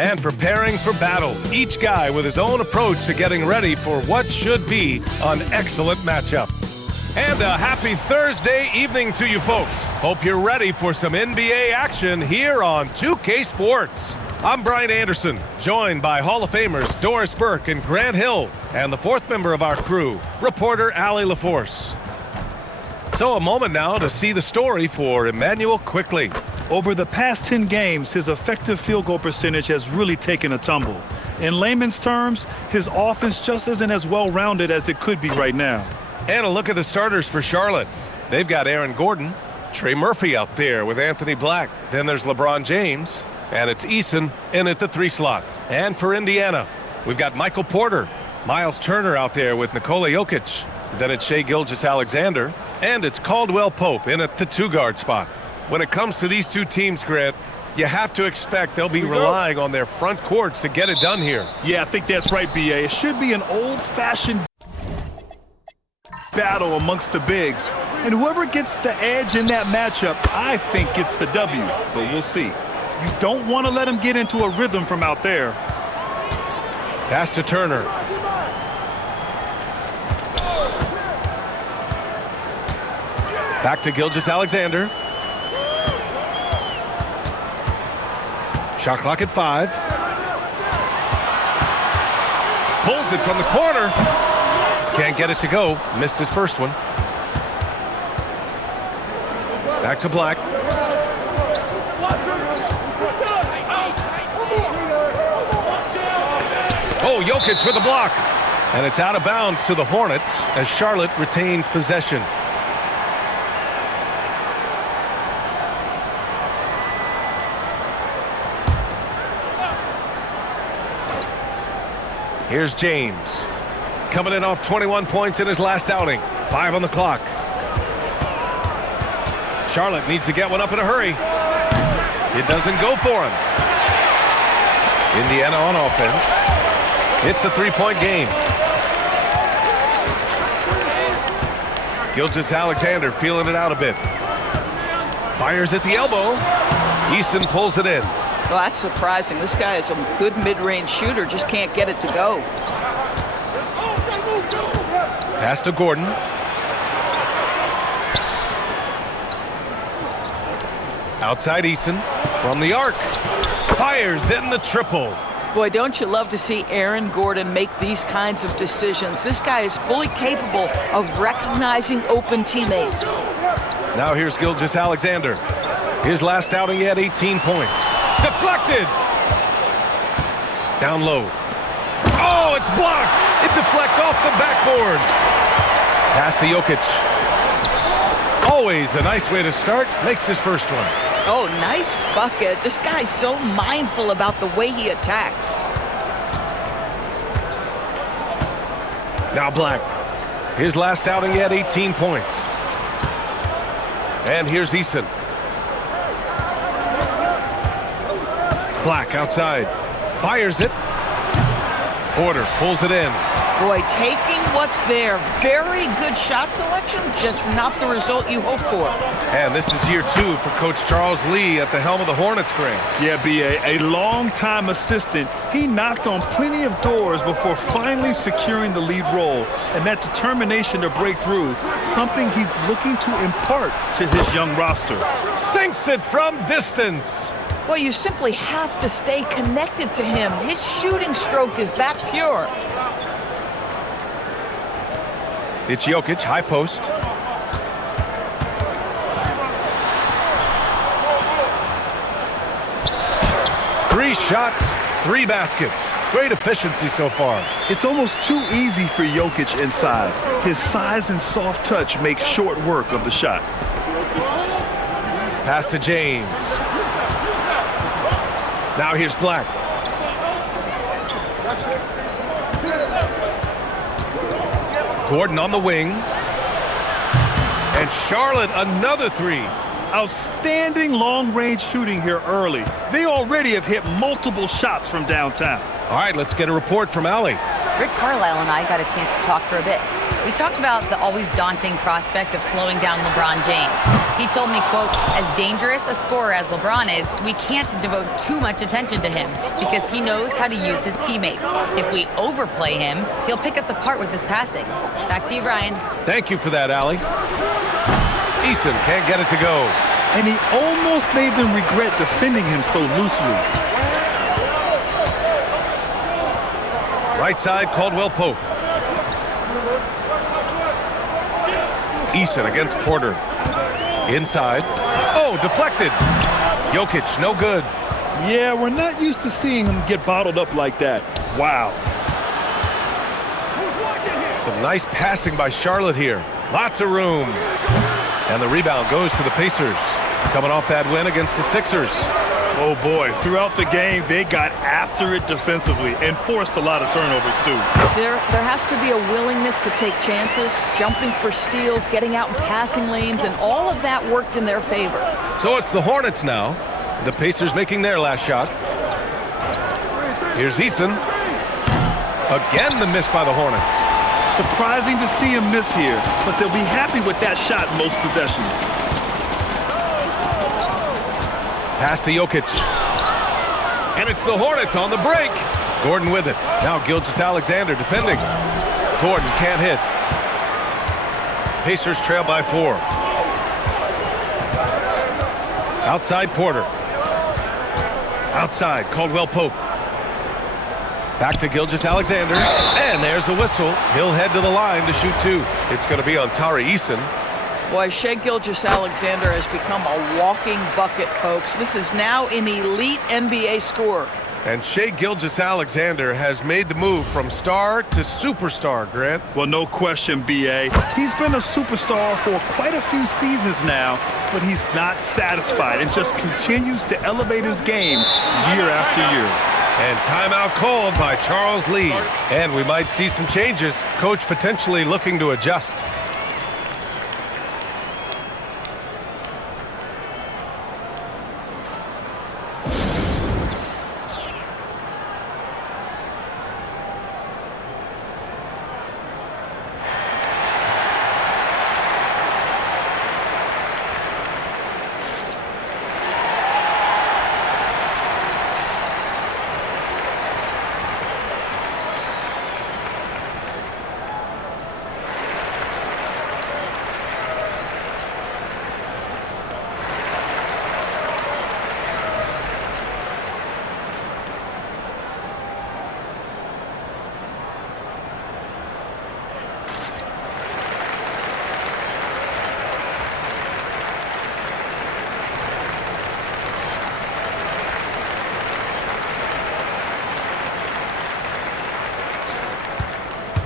and preparing for battle. Each guy with his own approach to getting ready for what should be an excellent matchup. And a happy Thursday evening to you folks. Hope you're ready for some NBA action here on 2K Sports. I'm Brian Anderson, joined by Hall of Famers Doris Burke and Grant Hill, and the fourth member of our crew, reporter Allie LaForce. So a moment now to see the story for Emmanuel Quickley. Over the past 10 games, his effective field goal percentage has really taken a tumble. In layman's terms, his offense just isn't as well-rounded as it could be right now. And a look at the starters for Charlotte. They've got Aaron Gordon, Trey Murphy out there with Anthony Black. Then there's LeBron James, and it's Eason in at the 3 slot. And for Indiana, we've got Michael Porter, Miles Turner out there with Nikola Jokic. Then it's Shai Gilgeous-Alexander, and it's Caldwell Pope in at the 2-guard spot. When it comes to these two teams, Grant, you have to expect they'll be relying on their front courts to get it done here. Yeah, I think that's right, B.A. It should be an old-fashioned battle amongst the bigs. And whoever gets the edge in that matchup, I think gets the W. But we'll see. You don't want to let them get into a rhythm from out there. Pass to Turner. Back to Gilgeous-Alexander. Shot clock at 5. Pulls it from the corner. Can't get it to go. Missed his first one. Back to Black. Oh, Jokic with the block. And it's out of bounds to the Hornets as Charlotte retains possession. Here's James. Coming in off 21 points in his last outing. 5 on the clock. Charlotte needs to get one up in a hurry. It doesn't go for him. Indiana on offense. It's a 3-point game. Gilgeous-Alexander feeling it out a bit. Fires at the elbow. Eason pulls it in. Well, that's surprising. This guy is a good mid-range shooter, just can't get it to go. Pass to Gordon. Outside Eason from the arc. Fires in the triple. Boy, don't you love to see Aaron Gordon make these kinds of decisions. This guy is fully capable of recognizing open teammates. Now here's Gilgeous-Alexander. His last outing, he had 18 points. Deflected. Down low. Oh, it's blocked. It deflects off the backboard. Pass to Jokic. Always a nice way to start. Makes his first one. Oh, nice bucket. This guy's so mindful about the way he attacks. Now Black. His last outing, he had 18 points. And here's Eason. Black outside. Fires it. Porter pulls it in. Boy, taking what's there. Very good shot selection, just not the result you hope for. And this is year 2 for Coach Charles Lee at the helm of the Hornets, Grant. Yeah, B.A., a long-time assistant. He knocked on plenty of doors before finally securing the lead role. And that determination to break through, something he's looking to impart to his young roster. Sinks it from distance. Well, you simply have to stay connected to him. His shooting stroke is that pure. It's Jokic, high post. Three shots, 3 baskets. Great efficiency so far. It's almost too easy for Jokic inside. His size and soft touch make short work of the shot. Pass to James. Now here's Black. Gordon on the wing. And Charlotte, another 3. Outstanding long-range shooting here early. They already have hit multiple shots from downtown. All right, let's get a report from Allie. Rick Carlisle and I got a chance to talk for a bit. We talked about the always daunting prospect of slowing down LeBron James. He told me, quote, as dangerous a scorer as LeBron is, we can't devote too much attention to him because he knows how to use his teammates. If we overplay him, he'll pick us apart with his passing. Back to you, Ryan. Thank you for that, Allie. Eason can't get it to go. And he almost made them regret defending him so loosely. Right side, Caldwell Pope. Eason against Porter. Inside. Oh, deflected. Jokic, no good. Yeah, we're not used to seeing him get bottled up like that. Wow. Some nice passing by Charlotte here. Lots of room. And the rebound goes to the Pacers. Coming off that win against the Sixers. Oh, boy. Throughout the game, they got after it defensively and forced a lot of turnovers, too. There has to be a willingness to take chances, jumping for steals, getting out in passing lanes, and all of that worked in their favor. So it's the Hornets now. The Pacers making their last shot. Here's Eason. Again, the miss by the Hornets. Surprising to see him miss here, but they'll be happy with that shot most possessions. Pass to Jokic. And it's the Hornets on the break. Gordon with it. Now Gilgeous-Alexander defending. Gordon can't hit. Pacers trail by 4. Outside Porter. Outside Caldwell Pope. Back to Gilgeous-Alexander. And there's a whistle. He'll head to the line to shoot 2. It's going to be on Tari Eason. Boy, Shai Gilgeous-Alexander has become a walking bucket, folks. This is now an elite NBA scorer. And Shai Gilgeous-Alexander has made the move from star to superstar, Grant. Well, no question, B.A. He's been a superstar for quite a few seasons now, but he's not satisfied and just continues to elevate his game year after year. And timeout called by Charles Lee. And we might see some changes. Coach potentially looking to adjust.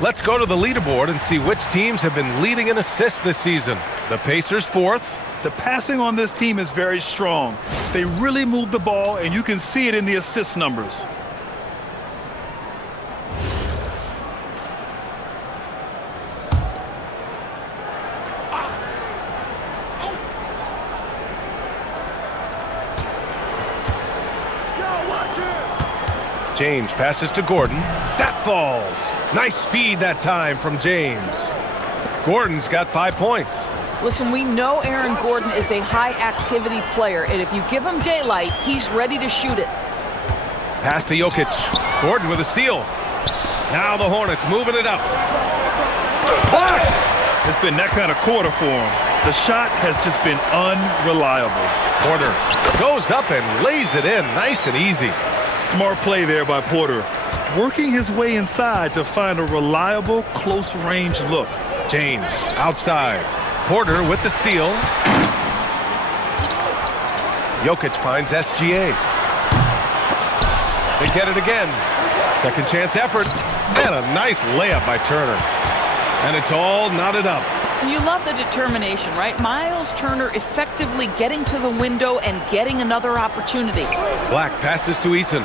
Let's go to the leaderboard and see which teams have been leading in assists this season. The Pacers 4th. The passing on this team is very strong. They really move the ball, and you can see it in the assist numbers. James passes to Gordon. That falls. Nice feed that time from James. Gordon's got 5 points. Listen, we know Aaron Gordon is a high-activity player, and if you give him daylight, he's ready to shoot it. Pass to Jokic. Gordon with a steal. Now the Hornets moving it up. Blocked! It's been that kind of quarter for him. The shot has just been unreliable. Porter goes up and lays it in nice and easy. Smart play there by Porter. Working his way inside to find a reliable, close-range look. James outside. Porter with the steal. Jokic finds SGA. They get it again. Second chance effort. And a nice layup by Turner. And it's all knotted up. You love the determination, right? Miles Turner effectively getting to the window and getting another opportunity. Black passes to Eason.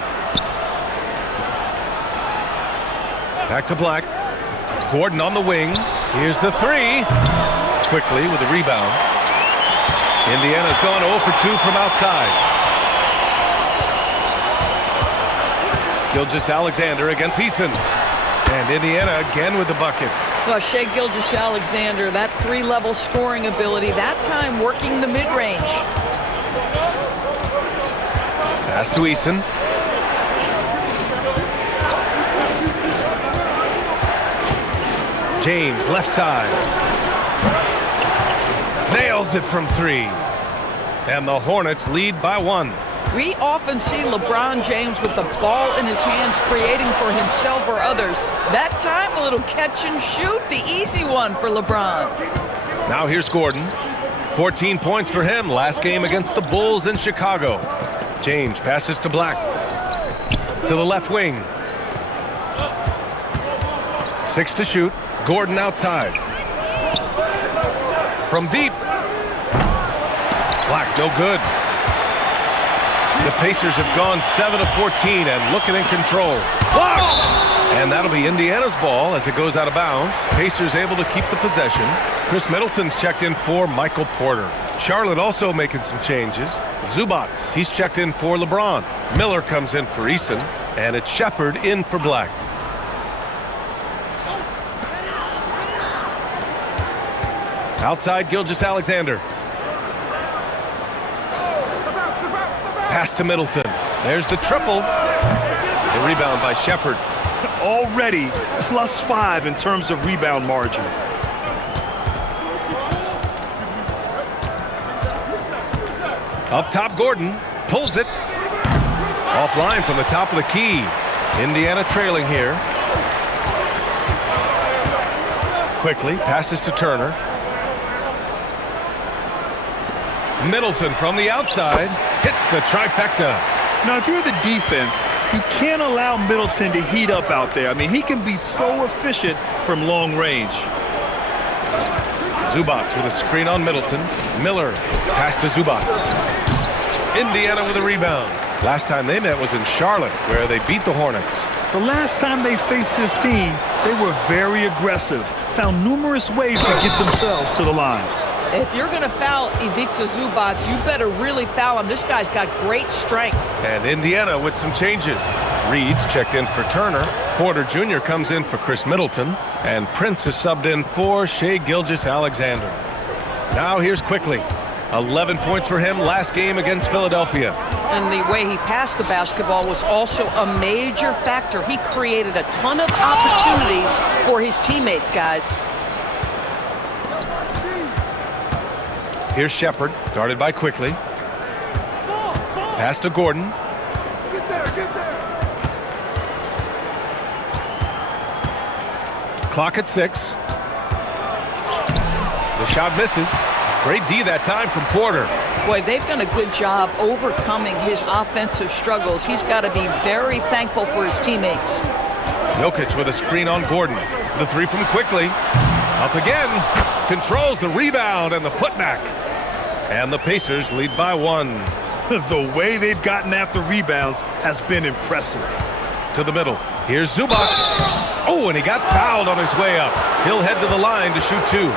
Back to Black. Gordon on the wing. Here's the 3. Quickly with the rebound. Indiana's gone 0 for 2 from outside. Gilgeous-Alexander against Eason. And Indiana again with the bucket. Well, Shai Gilgeous-Alexander, that three-level scoring ability, that time working the mid-range. Pass to Eason. James, left side. Nails it from three. And the Hornets lead by 1. We often see LeBron James with the ball in his hands creating for himself or others. That time, a little catch and shoot, the easy one for LeBron. Now here's Gordon. 14 points for him last game against the Bulls in Chicago. James passes to Black. To the left wing. 6 to shoot. Gordon outside. From deep. Black, no good. The Pacers have gone 7 of 14 and looking in control. Blocked! And that'll be Indiana's ball as it goes out of bounds. Pacers able to keep the possession. Chris Middleton's checked in for Michael Porter. Charlotte also making some changes. Zubac, he's checked in for LeBron. Miller comes in for Eason. And it's Shepherd in for Black. Outside Gilgeous-Alexander. Pass to Middleton. There's the triple. The rebound by Shepherd. Already +5 in terms of rebound margin. Up top, Gordon pulls it. Offline from the top of the key. Indiana trailing here. Quickly passes to Turner. Middleton from the outside hits the trifecta. Now, if you're the defense, you can't allow Middleton to heat up out there. I mean, he can be so efficient from long range. Zubac with a screen on Middleton. Miller pass to Zubac. Indiana with a rebound. Last time they met was in Charlotte, where they beat the Hornets. The last time they faced this team, they were very aggressive, found numerous ways to get themselves to the line. If you're going to foul Ivica Zubac, you better really foul him. This guy's got great strength. And Indiana with some changes. Reed's checked in for Turner. Porter Jr. comes in for Chris Middleton. And Prince is subbed in for Shai Gilgeous-Alexander. Now here's Quickly. 11 points for him last game against Philadelphia. And the way he passed the basketball was also a major factor. He created a ton of opportunities for his teammates, guys. Here's Shepherd, guarded by Quickly. Pass to Gordon. Get there. Clock at 6. The shot misses. Great D that time from Porter. Boy, they've done a good job overcoming his offensive struggles. He's got to be very thankful for his teammates. Jokic with a screen on Gordon. The three from Quickly. Up again. Controls the rebound and the putback. And the Pacers lead by 1. The way they've gotten after rebounds has been impressive. To the middle. Here's Zubac. Oh, and he got fouled on his way up. He'll head to the line to shoot 2.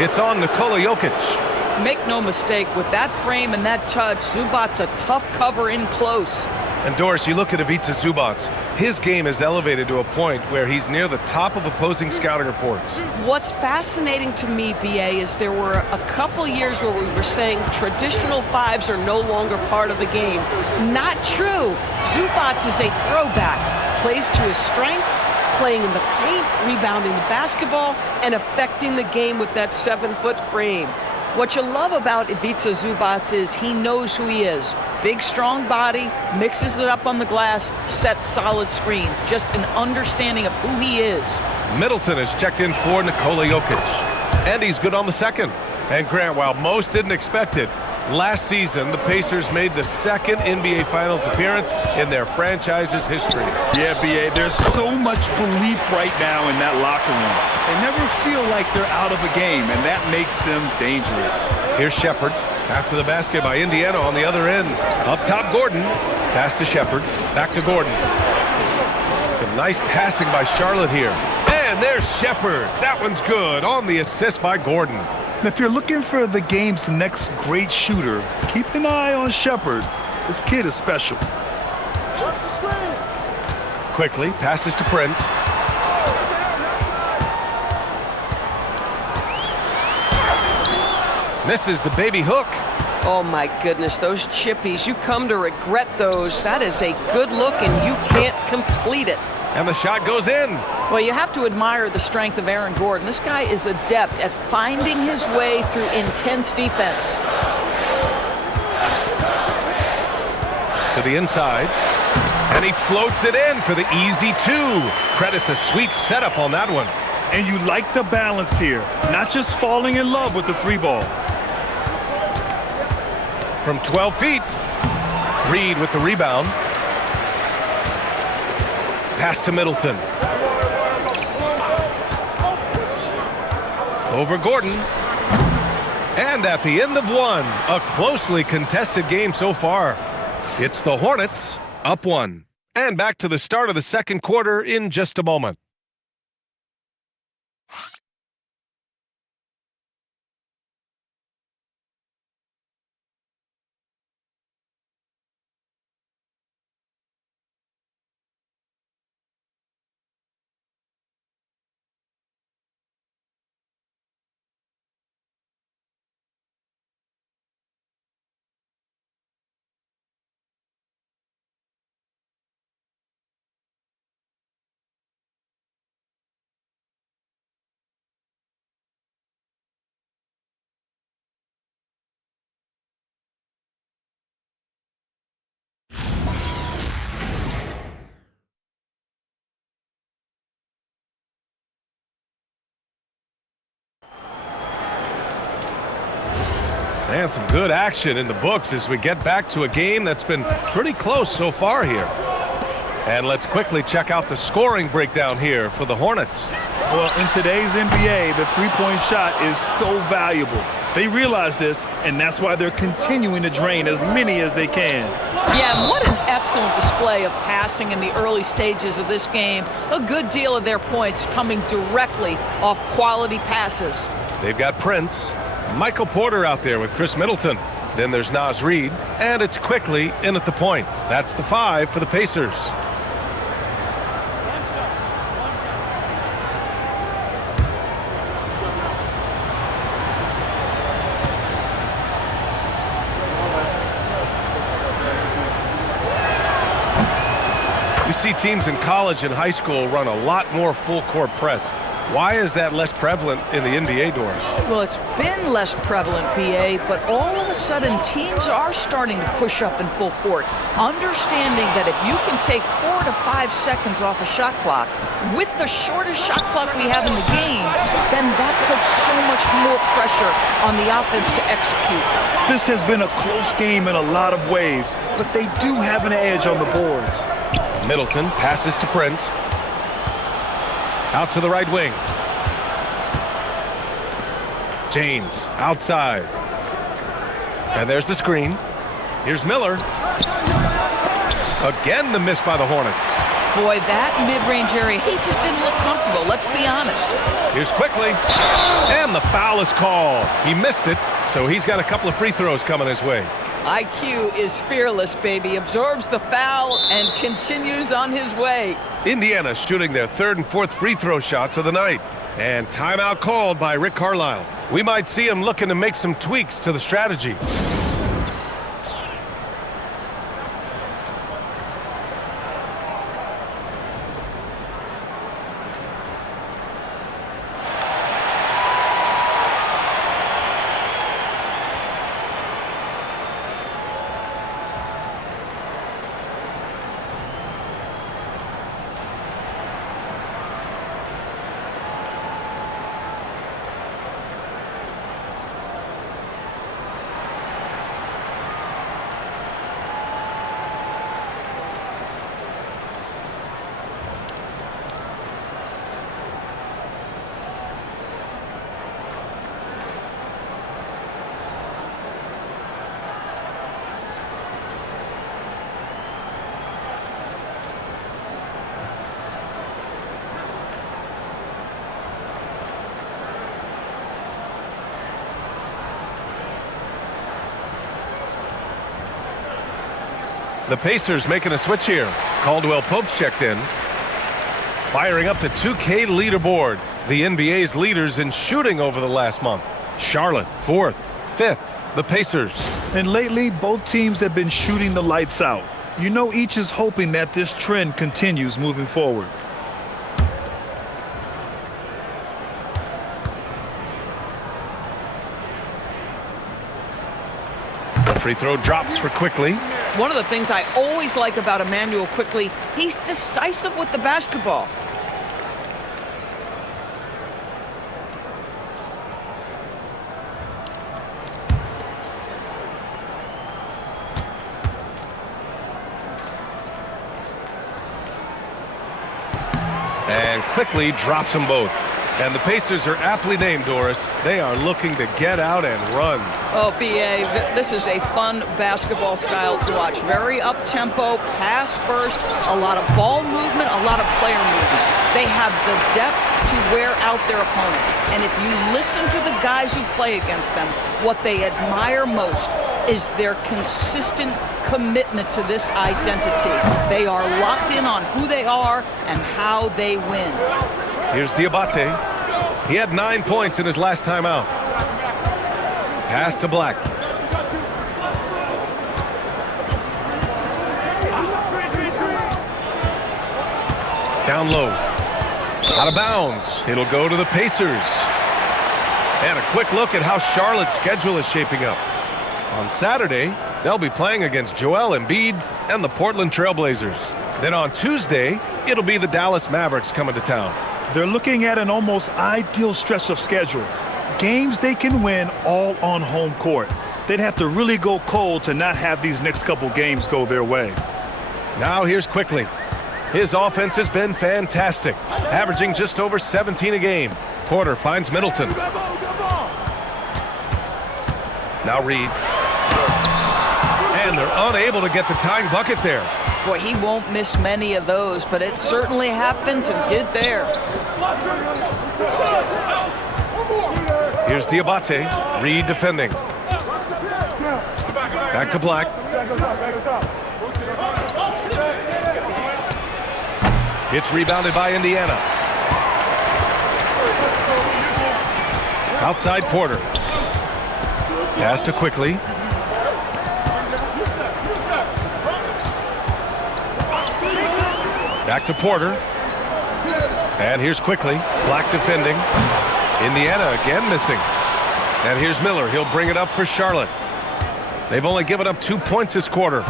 It's on Nikola Jokic. Make no mistake, with that frame and that touch, Zubac's a tough cover in close. And Doris, you look at Ivica Zubac. His game is elevated to a point where he's near the top of opposing scouting reports. What's fascinating to me, BA, is there were a couple years where we were saying traditional fives are no longer part of the game. Not true. Zubac is a throwback. Plays to his strengths, playing in the paint, rebounding the basketball, and affecting the game with that 7-foot frame. What you love about Ivica Zubac is he knows who he is. Big, strong body, mixes it up on the glass, sets solid screens. Just an understanding of who he is. Middleton is checked in for Nikola Jokic. And he's good on the second. And Grant, while most didn't expect it, last season the Pacers made the second NBA Finals appearance in their franchise's history. Yeah, BA, there's so much belief right now in that locker room. They never feel like they're out of a game, and that makes them dangerous. Here's Shepherd. After the basket by Indiana on the other end. Up top, Gordon. Pass to Shepherd. Back to Gordon. Some nice passing by Charlotte here. And there's Shepherd. That one's good on the assist by Gordon. If you're looking for the game's next great shooter, keep an eye on Shepherd. This kid is special. Watch the screen. Quickly passes to Prince. Misses the baby hook. Oh my goodness, those chippies, you come to regret those. That is a good look and you can't complete it. And the shot goes in. Well, you have to admire the strength of Aaron Gordon. This guy is adept at finding his way through intense defense. To the inside. And he floats it in for the easy two. Credit the sweet setup on that one. And you like the balance here, not just falling in love with the three ball. From 12 feet, Reed with the rebound. Pass to Middleton. Over Gordon. And at the end of one, a closely contested game so far. It's the Hornets up one. And back to the start of the second quarter in just a moment. And some good action in the books as we get back to a game that's been pretty close so far here. And let's quickly check out the scoring breakdown here for the Hornets. Well, in today's NBA, the three-point shot is so valuable. They realize this, and that's why they're continuing to drain as many as they can. Yeah, what an excellent display of passing in the early stages of this game. A good deal of their points coming directly off quality passes. They've got Prince, Michael Porter out there with Chris Middleton. Then there's Naz Reid, and it's quickly in at the point. That's the 5 for the Pacers. You see teams in college and high school run a lot more full-court press. Why is that less prevalent in the NBA doors? Well, it's been less prevalent, BA, but all of a sudden teams are starting to push up in full court, understanding that if you can take 4 to 5 seconds off a shot clock with the shortest shot clock we have in the game, then that puts so much more pressure on the offense to execute. This has been a close game in a lot of ways, but they do have an edge on the boards. Middleton passes to Prince. Out to the right wing. James outside. And there's the screen. Here's Miller. Again, the miss by the Hornets. Boy, that mid-range area, he just didn't look comfortable, let's be honest. Here's quickly. And the foul is called. He missed it, so he's got a couple of free throws coming his way. IQ is fearless, baby. Absorbs the foul and continues on his way. Indiana shooting their 3rd and 4th free throw shots of the night. And timeout called by Rick Carlisle. We might see him looking to make some tweaks to the strategy. The Pacers making a switch here. Caldwell Pope's checked in. Firing up the 2K leaderboard. The NBA's leaders in shooting over the last month. Charlotte, 4th. fifth, the Pacers. And lately, both teams have been shooting the lights out. You know, each is hoping that this trend continues moving forward. The free throw drops for Quickly. One of the things I always like about Emmanuel Quickly, he's decisive with the basketball. And Quickly drops them both. And the Pacers are aptly named, Doris. They are looking to get out and run. Oh, B.A., this is a fun basketball style to watch. Very up-tempo, pass first, a lot of ball movement, a lot of player movement. They have the depth to wear out their opponent. And if you listen to the guys who play against them, what they admire most is their consistent commitment to this identity. They are locked in on who they are and how they win. Here's Diabate. He had 9 points in his last time out. Pass to Black. Down low. Out of bounds. It'll go to the Pacers. And a quick look at how Charlotte's schedule is shaping up. On Saturday, they'll be playing against Joel Embiid and the Portland Trailblazers. Then on Tuesday, it'll be the Dallas Mavericks coming to town. They're looking at an almost ideal stretch of schedule. Games they can win all on home court. They'd have to really go cold to not have these next couple games go their way. Now here's Quickly. His offense has been fantastic, averaging just over 17 a game. Porter finds Middleton. Now Reed. And they're unable to get the tying bucket there. Boy, he won't miss many of those, but it certainly happens and did there. Here's Diabate. Reed defending. Back to Black. It's rebounded by Indiana. Outside Porter. Pass to Quickly. Back to Porter. And here's Quickly. Black defending. Indiana again missing. And here's Miller. He'll bring it up for Charlotte. They've only given up 2 points this quarter.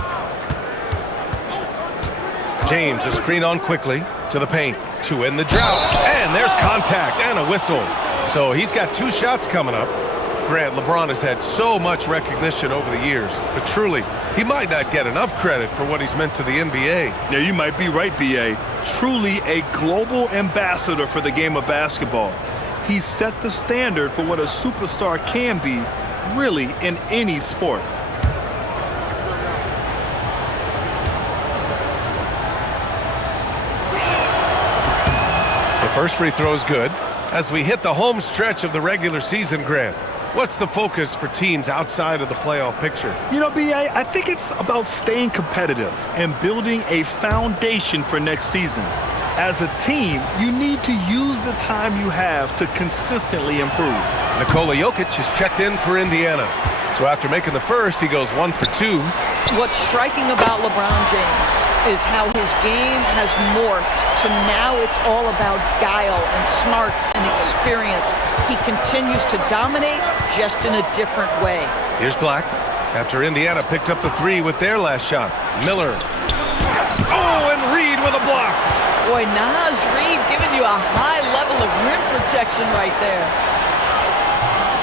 James, a screen on Quickly to the paint to end the drought. And there's contact and a whistle. So he's got 2 shots coming up. Grant, LeBron has had so much recognition over the years, but truly, he might not get enough credit for what he's meant to the NBA. Yeah, you might be right, B.A. Truly a global ambassador for the game of basketball. He set the standard for what a superstar can be, really, in any sport. The first free throw is good. As we hit the home stretch of the regular season, Grant, what's the focus for teams outside of the playoff picture? You know, B.A., I think it's about staying competitive and building a foundation for next season. As a team, you need to use the time you have to consistently improve. Nikola Jokic is checked in for Indiana. So after making the first, he goes 1 for 2. What's striking about LeBron James is how his game has morphed to now it's all about guile and smarts and experience. He continues to dominate just in a different way. Here's Black. After Indiana picked up the 3 with their last shot. Miller. Oh, and Reed with a block. Boy, Naz Reid giving you a high level of rim protection right there.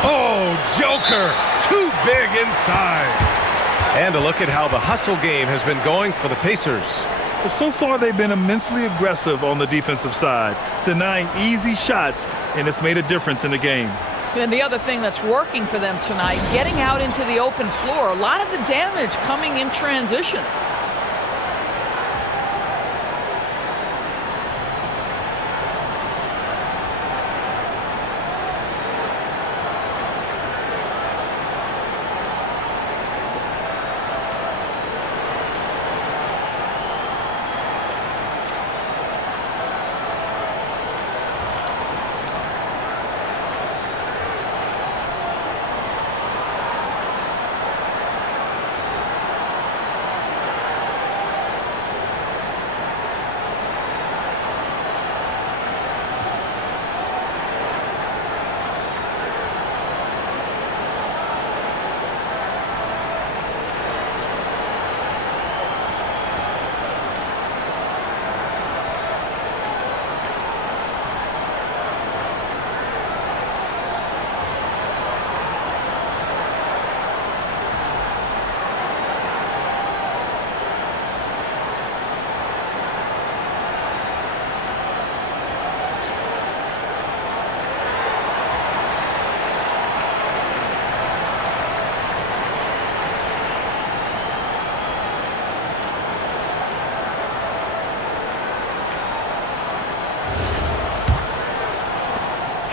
Oh, Joker. Too big inside. And a look at how the hustle game has been going for the Pacers. Well, so far they've been immensely aggressive on the defensive side, denying easy shots, and it's made a difference in the game. And the other thing that's working for them tonight, getting out into the open floor, a lot of the damage coming in transition.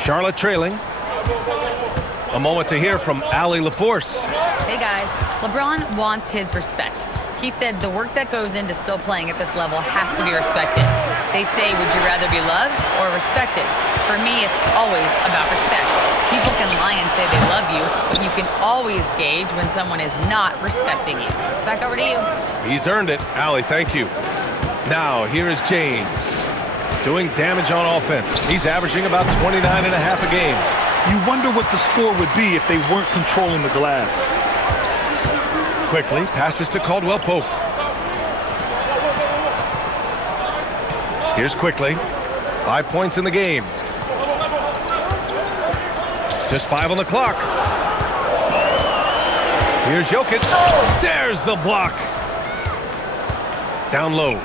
Charlotte trailing. A moment to hear from Allie LaForce. Hey guys, LeBron wants his respect. He said the work that goes into still playing at this level has to be respected. They say, would you rather be loved or respected? For me, it's always about respect. People can lie and say they love you, but you can always gauge when someone is not respecting you. Back over to you. He's earned it. Allie, thank you. Now, here is James. Doing damage on offense. He's averaging about 29.5 a game. You wonder what the score would be if they weren't controlling the glass. Quickly passes to Caldwell Pope. Here's Quickly. 5 points in the game. Just 5 on the clock. Here's Jokic. There's the block. Down low.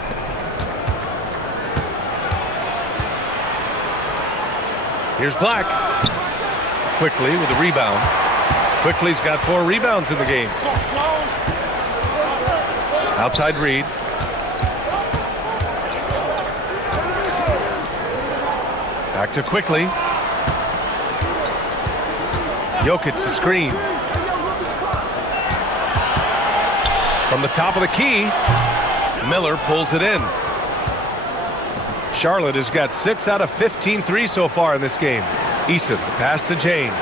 Here's Black. Quickly with a rebound. Quickly's got 4 rebounds in the game. Outside Reed. Back to Quickly. Jokic the screen. From the top of the key, Miller pulls it in. Charlotte has got 6 out of 15 threes so far in this game. Eason, the pass to James.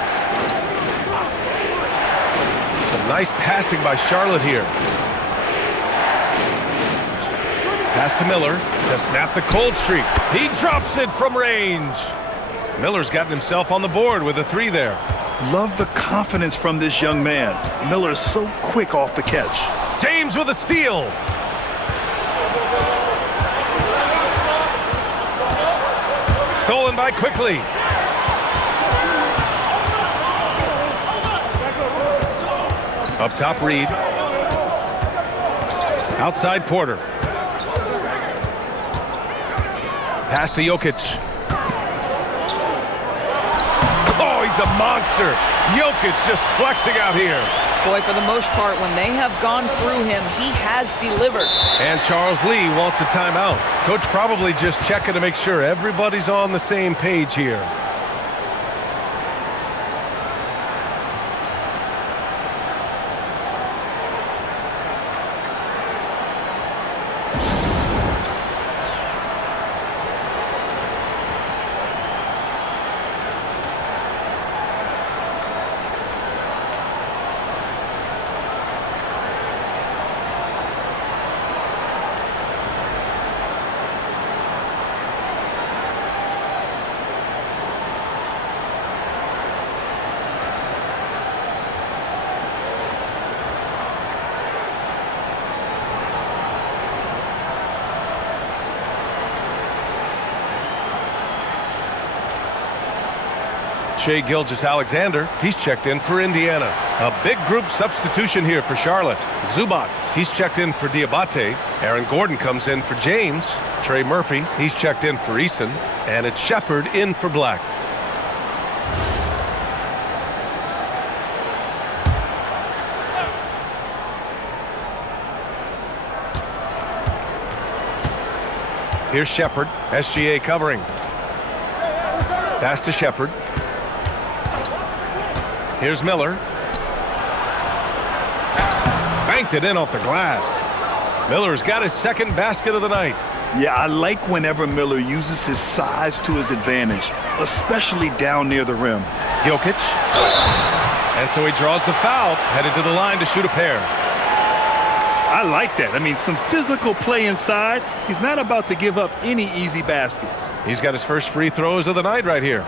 Some nice passing by Charlotte here. Pass to Miller to snap the cold streak. He drops it from range. Miller's gotten himself on the board with a 3 there. Love the confidence from this young man. Miller is so quick off the catch. James with a steal. Stolen by Quickly. Up top, Reed. Outside, Porter. Pass to Jokic. Oh, he's a monster. Jokic just flexing out here. Boy, for the most part, when they have gone through him, he has delivered. And Charles Lee wants a timeout. Coach probably just checking to make sure everybody's on the same page here. Shai Gilgeous-Alexander, he's checked in for Indiana. A big group substitution here for Charlotte. Zubats, he's checked in for Diabate. Aaron Gordon comes in for James. Trey Murphy, he's checked in for Eason. And it's Shepard in for Black. Here's Shepard, SGA covering. Pass to Shepard. Here's Miller. Banked it in off the glass. Miller's got his second basket of the night. Yeah, I like whenever Miller uses his size to his advantage, especially down near the rim. Jokic. And so he draws the foul, headed to the line to shoot a pair. I like that. I mean, some physical play inside. He's not about to give up any easy baskets. He's got his first free throws of the night right here.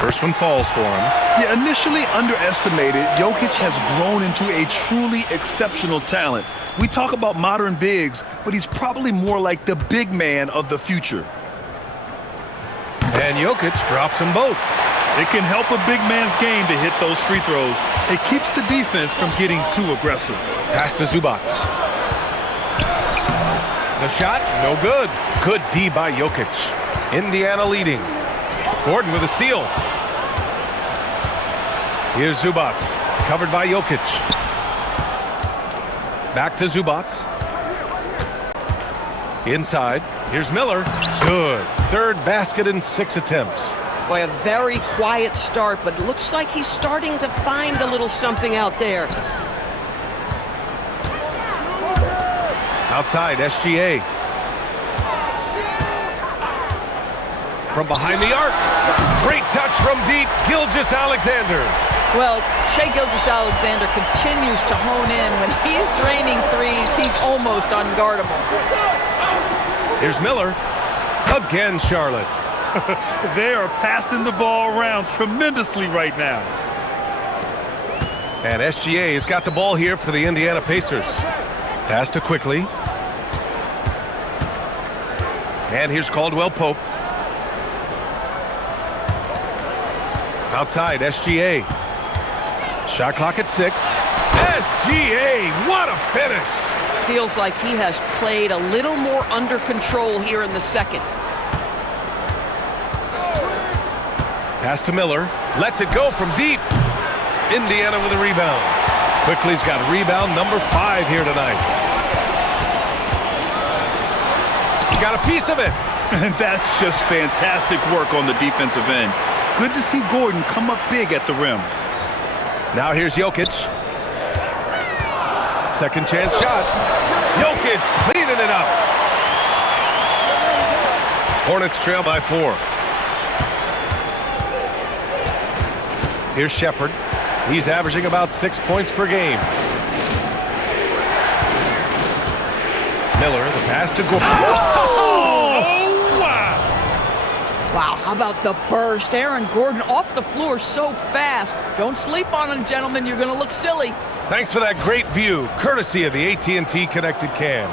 First one falls for him. Yeah, initially underestimated, Jokic has grown into a truly exceptional talent. We talk about modern bigs, but he's probably more like the big man of the future. And Jokic drops them both. It can help a big man's game to hit those free throws. It keeps the defense from getting too aggressive. Pass to Zubats. The shot, no good. Good D by Jokic. Indiana leading. Gordon with a steal. Here's Zubac, covered by Jokic. Back to Zubac. Inside. Here's Miller. Good. Third basket in 6 attempts. Boy, a very quiet start, but it looks like he's starting to find a little something out there. Outside, SGA. From behind the arc. Great touch from deep. Gilgeous-Alexander. Well, Shai Gilgeous-Alexander continues to hone in. When he's draining threes, he's almost unguardable. Here's Miller. Again, Charlotte. They are passing the ball around tremendously right now. And SGA has got the ball here for the Indiana Pacers. Pass to Quickly. And here's Caldwell Pope. Outside, SGA. Shot clock at 6. SGA, what a finish! Feels like he has played a little more under control here in the second. Pass to Miller. Lets it go from deep. Indiana with a rebound. Quickly's got rebound number 5 here tonight. He got a piece of it. And that's just fantastic work on the defensive end. Good to see Gordon come up big at the rim. Now here's Jokic. Second chance shot. Jokic cleaning it up. Hornets trail by 4. Here's Shepherd. He's averaging about 6 points per game. Miller, the pass to Gordon. Oh, wow. Wow, how about the burst? Aaron Gordon off the floor so fast. Don't sleep on him, gentlemen. You're going to look silly. Thanks for that great view, courtesy of the AT&T Connected Cam.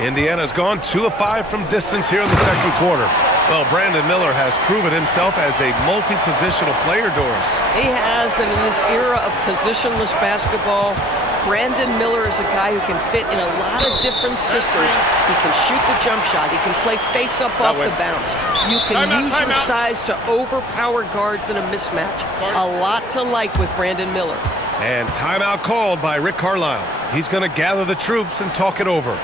Indiana's gone 2 of 5 from distance here in the second quarter. Well, Brandon Miller has proven himself as a multi-positional player, Doris. He has, and in this era of positionless basketball, Brandon Miller is a guy who can fit in a lot of different systems. He can shoot the jump shot. He can play face-up off the bounce. You can use your size to overpower guards in a mismatch. A lot to like with Brandon Miller. And timeout called by Rick Carlisle. He's going to gather the troops and talk it over.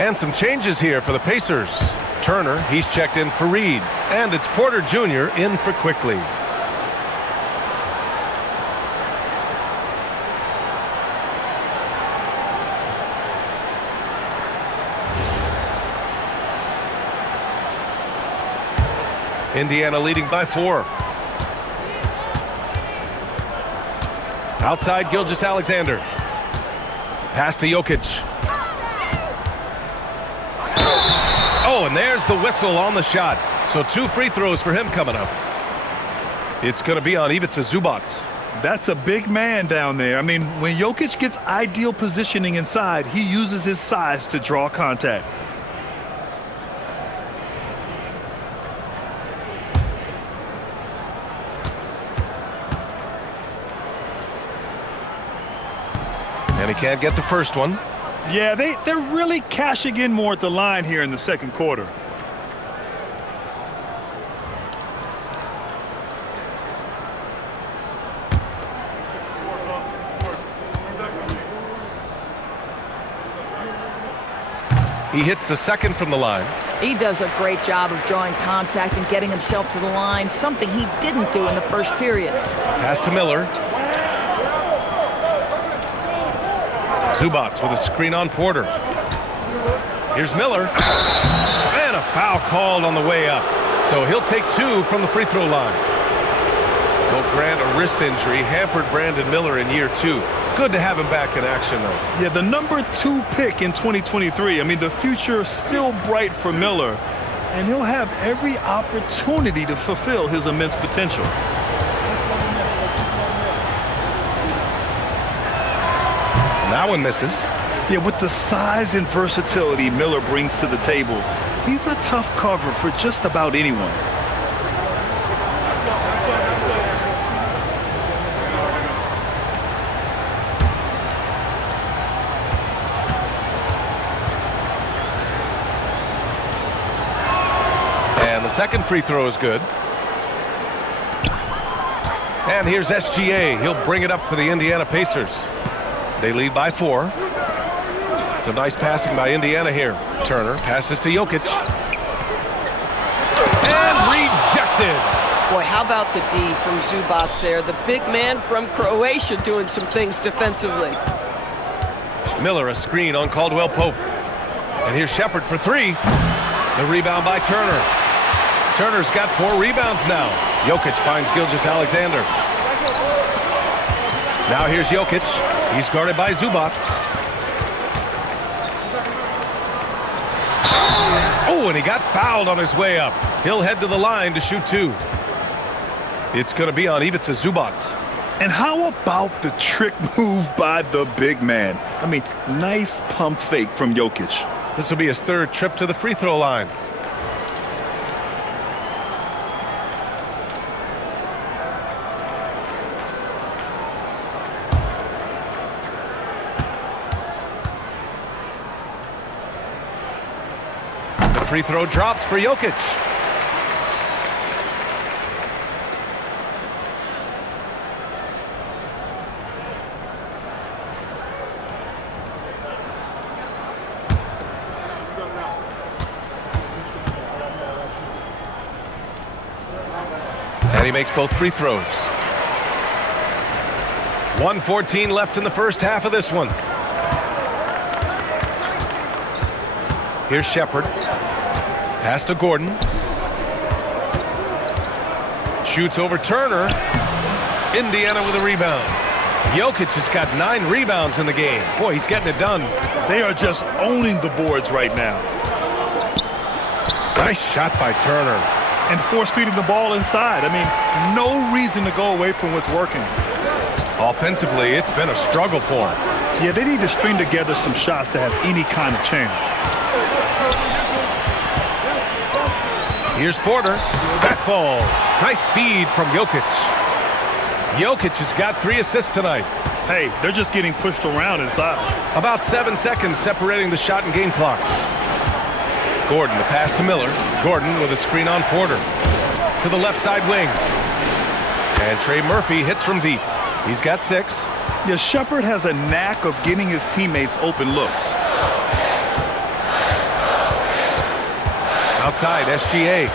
And some changes here for the Pacers. Turner, he's checked in for Reed. And it's Porter Jr. in for Quickly. Indiana leading by 4. Outside, Gilgeous-Alexander. Pass to Jokic. Oh, and there's the whistle on the shot. So 2 free throws for him coming up. It's going to be on Ivica Zubac. That's a big man down there. I mean, when Jokic gets ideal positioning inside, he uses his size to draw contact. And he can't get the first one. Yeah, they're really cashing in more at the line here in the second quarter. He hits the second from the line. He does a great job of drawing contact and getting himself to the line, something he didn't do in the first period. Pass to Miller. Zubats with a screen on Porter. Here's Miller. And a foul called on the way up. So he'll take 2 from the free throw line. Well, Grant, a wrist injury hampered Brandon Miller in year 2. Good to have him back in action, though. Yeah, the number 2 pick in 2023. I mean, the future is still bright for Miller, and he'll have every opportunity to fulfill his immense potential. That one misses. Yeah, with the size and versatility Miller brings to the table, he's a tough cover for just about anyone. Second free throw is good. And here's SGA. He'll bring it up for the Indiana Pacers. They lead by 4. So nice passing by Indiana here. Turner passes to Jokic. And rejected. Boy, how about the D from Zubats there? The big man from Croatia doing some things defensively. Miller, a screen on Caldwell Pope. And here's Shepard for 3. The rebound by Turner. Turner's got 4 rebounds now. Jokic finds Gilgeous-Alexander. Now here's Jokic. He's guarded by Zubats. Oh, and he got fouled on his way up. He'll head to the line to shoot 2. It's going to be on Ivica Zubats. And how about the trick move by the big man? I mean, nice pump fake from Jokic. This will be his 3rd trip to the free throw line. Free throw drops for Jokic. And he makes both free throws. 1:14 left in the first half of this one. Here's Shepard. Pass to Gordon. Shoots over Turner. Indiana with a rebound. Jokic has got 9 rebounds in the game. Boy, he's getting it done. They are just owning the boards right now. Nice shot by Turner. And force-feeding the ball inside. I mean, no reason to go away from what's working. Offensively, it's been a struggle for him. Yeah, they need to string together some shots to have any kind of chance. Here's Porter. That falls. Nice feed from Jokic. Jokic has got 3 assists tonight. Hey, they're just getting pushed around inside. About 7 seconds separating the shot and game clocks. Gordon, the pass to Miller. Gordon with a screen on Porter. To the left side wing. And Trey Murphy hits from deep. He's got 6. Yeah, Shepard has a knack of getting his teammates open looks. Outside, SGA.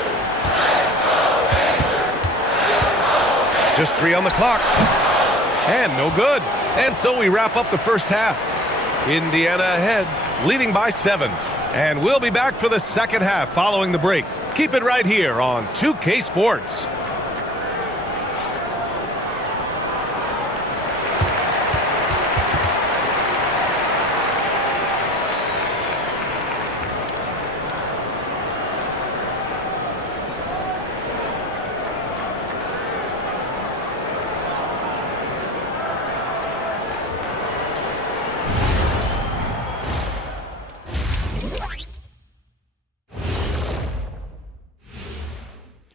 Just 3 on the clock. And no good. And so we wrap up the first half. Indiana ahead, leading by 7. And we'll be back for the second half following the break. Keep it right here on 2K Sports.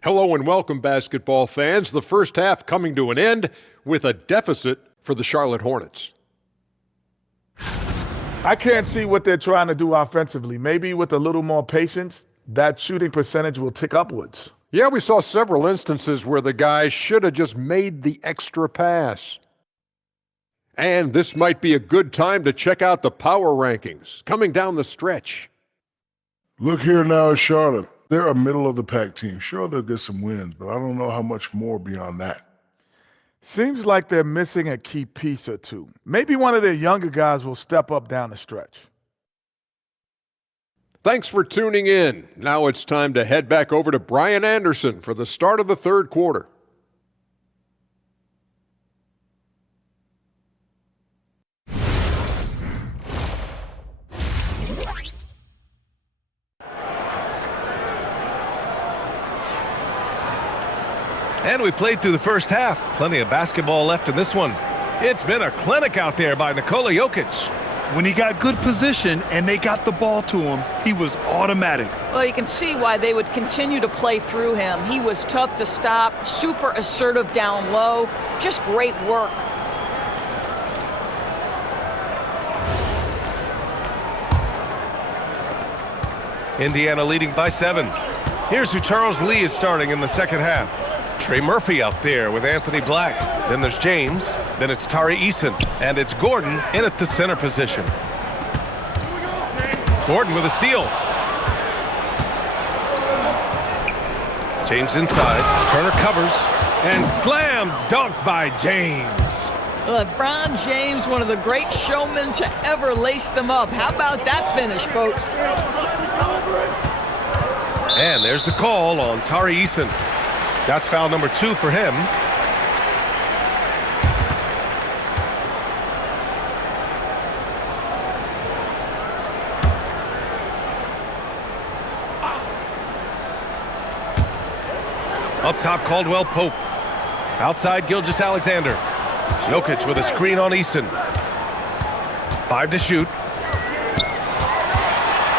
Hello and welcome, basketball fans. The first half coming to an end with a deficit for the Charlotte Hornets. I can't see what they're trying to do offensively. Maybe with a little more patience, that shooting percentage will tick upwards. Yeah, we saw several instances where the guy should have just made the extra pass. And this might be a good time to check out the power rankings coming down the stretch. Look here now at Charlotte. They're a middle-of-the-pack team. Sure, they'll get some wins, but I don't know how much more beyond that. Seems like they're missing a key piece or two. Maybe one of their younger guys will step up down the stretch. Thanks for tuning in. Now it's time to head back over to Brian Anderson for the start of the third quarter. And we played through the first half. Plenty of basketball left in this one. It's been a clinic out there by Nikola Jokic. When he got good position and they got the ball to him, he was automatic. Well, you can see why they would continue to play through him. He was tough to stop, super assertive down low, just great work. Indiana leading by 7. Here's who Charles Lee is starting in the second half. Trey Murphy out there with Anthony Black. Then there's James. Then it's Tari Eason. And it's Gordon in at the center position. Gordon with a steal. James inside. Turner covers. And slam dunk by James. LeBron James, one of the great showmen to ever lace them up. How about that finish, folks? And there's the call on Tari Eason. That's foul number 2 for him. Up top, Caldwell Pope. Outside, Gilgeous-Alexander. Jokic with a screen on Eason. 5 to shoot.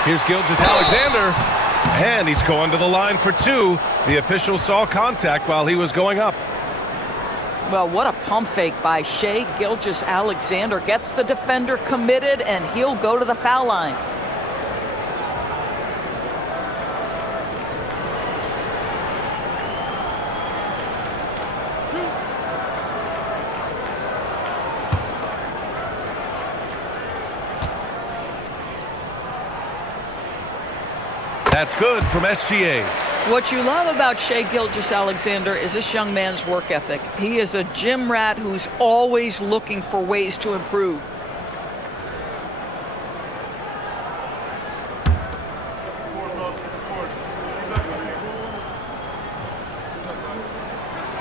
Here's Gilgeous-Alexander. And he's going to the line for 2. The official saw contact while he was going up. Well, what a pump fake by Shai Gilgeous-Alexander. Gets the defender committed, and he'll go to the foul line. That's good from SGA. What you love about Shai Gilgeous-Alexander is this young man's work ethic. He is a gym rat who's always looking for ways to improve.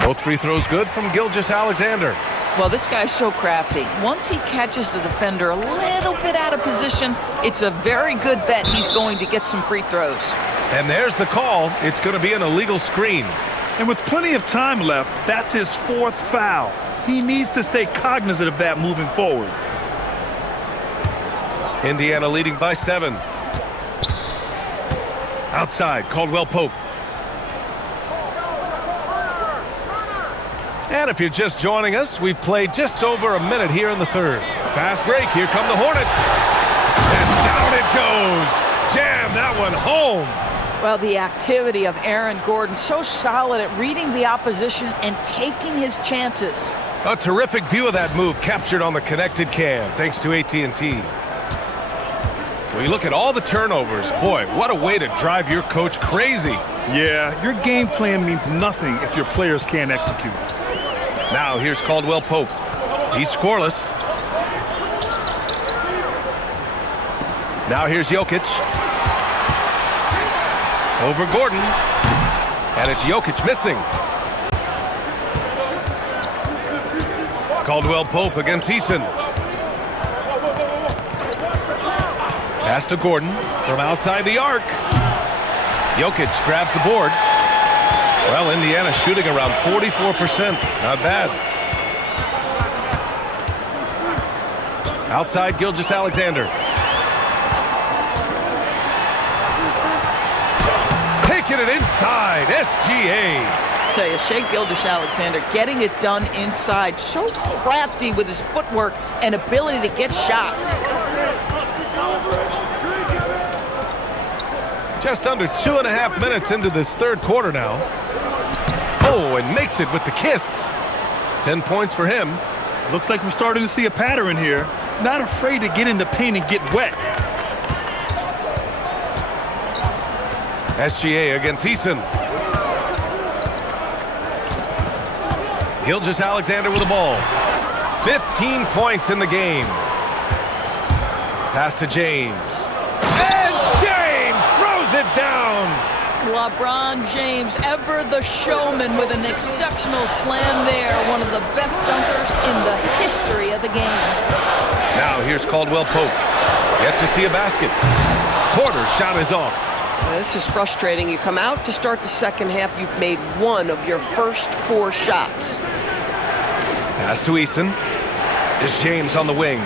Both free throws good from Gilgeous-Alexander. Well, this guy's so crafty. Once he catches the defender a little bit out of position, it's a very good bet he's going to get some free throws. And there's the call. It's going to be an illegal screen. And with plenty of time left, that's his 4th foul. He needs to stay cognizant of that moving forward. Indiana leading by 7. Outside, Caldwell Pope. And if you're just joining us, we've played just over a minute here in the third. Fast break, here come the Hornets. And down it goes. Jam that one home. Well, the activity of Aaron Gordon, so solid at reading the opposition and taking his chances. A terrific view of that move captured on the connected cam, thanks to AT&T. When you look at all the turnovers, boy, what a way to drive your coach crazy. Yeah, your game plan means nothing if your players can't execute. Now here's Caldwell Pope. He's scoreless. Now here's Jokic. Over Gordon. And it's Jokic missing. Caldwell Pope against Eason. Pass to Gordon from outside the arc. Jokic grabs the board. Well, Indiana shooting around 44%. Not bad. Outside, Gilgeous-Alexander. Taking it inside, SGA. I tell you, Shai Gilgeous-Alexander getting it done inside. So crafty with his footwork and ability to get shots. Just under 2.5 minutes into this third quarter now. Oh, and makes it with the kiss. 10 points for him. Looks like we're starting to see a pattern here. Not afraid to get in the paint and get wet. SGA against Eason. Gilgeous-Alexander with the ball. 15 points in the game. Pass to James. And James throws it down. LeBron James, ever the showman, with an exceptional slam there. One of the best dunkers in the history of the game. Now here's Caldwell Pope. Yet to see a basket. Porter's shot is off. This is frustrating. You come out to start the second half, you've made one of your first 4 shots. Pass to Eason. Is James on the wing.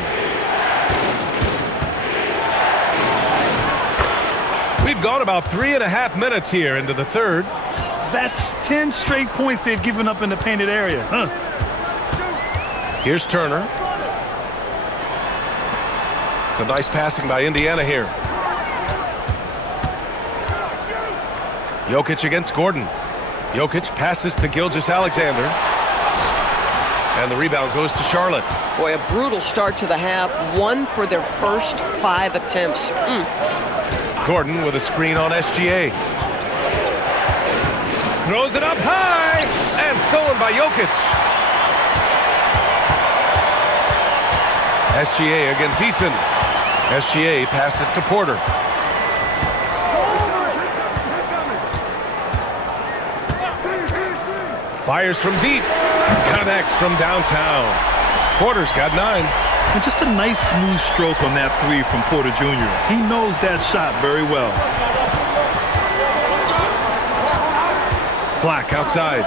We've gone about 3.5 minutes here into the third. That's 10 straight points they've given up in the painted area. Here's Turner. Some nice passing by Indiana here. Jokic against Gordon. Jokic passes to Gilgeous-Alexander. And the rebound goes to Charlotte. Boy, a brutal start to the half. 1 for their first 5 attempts. Gordon with a screen on SGA. Throws it up high. And stolen by Jokic. SGA against Eason. SGA passes to Porter. Fires from deep. Connects from downtown. Porter's got 9. And just a nice smooth stroke on that 3 from Porter Jr. He knows that shot very well. Black outside.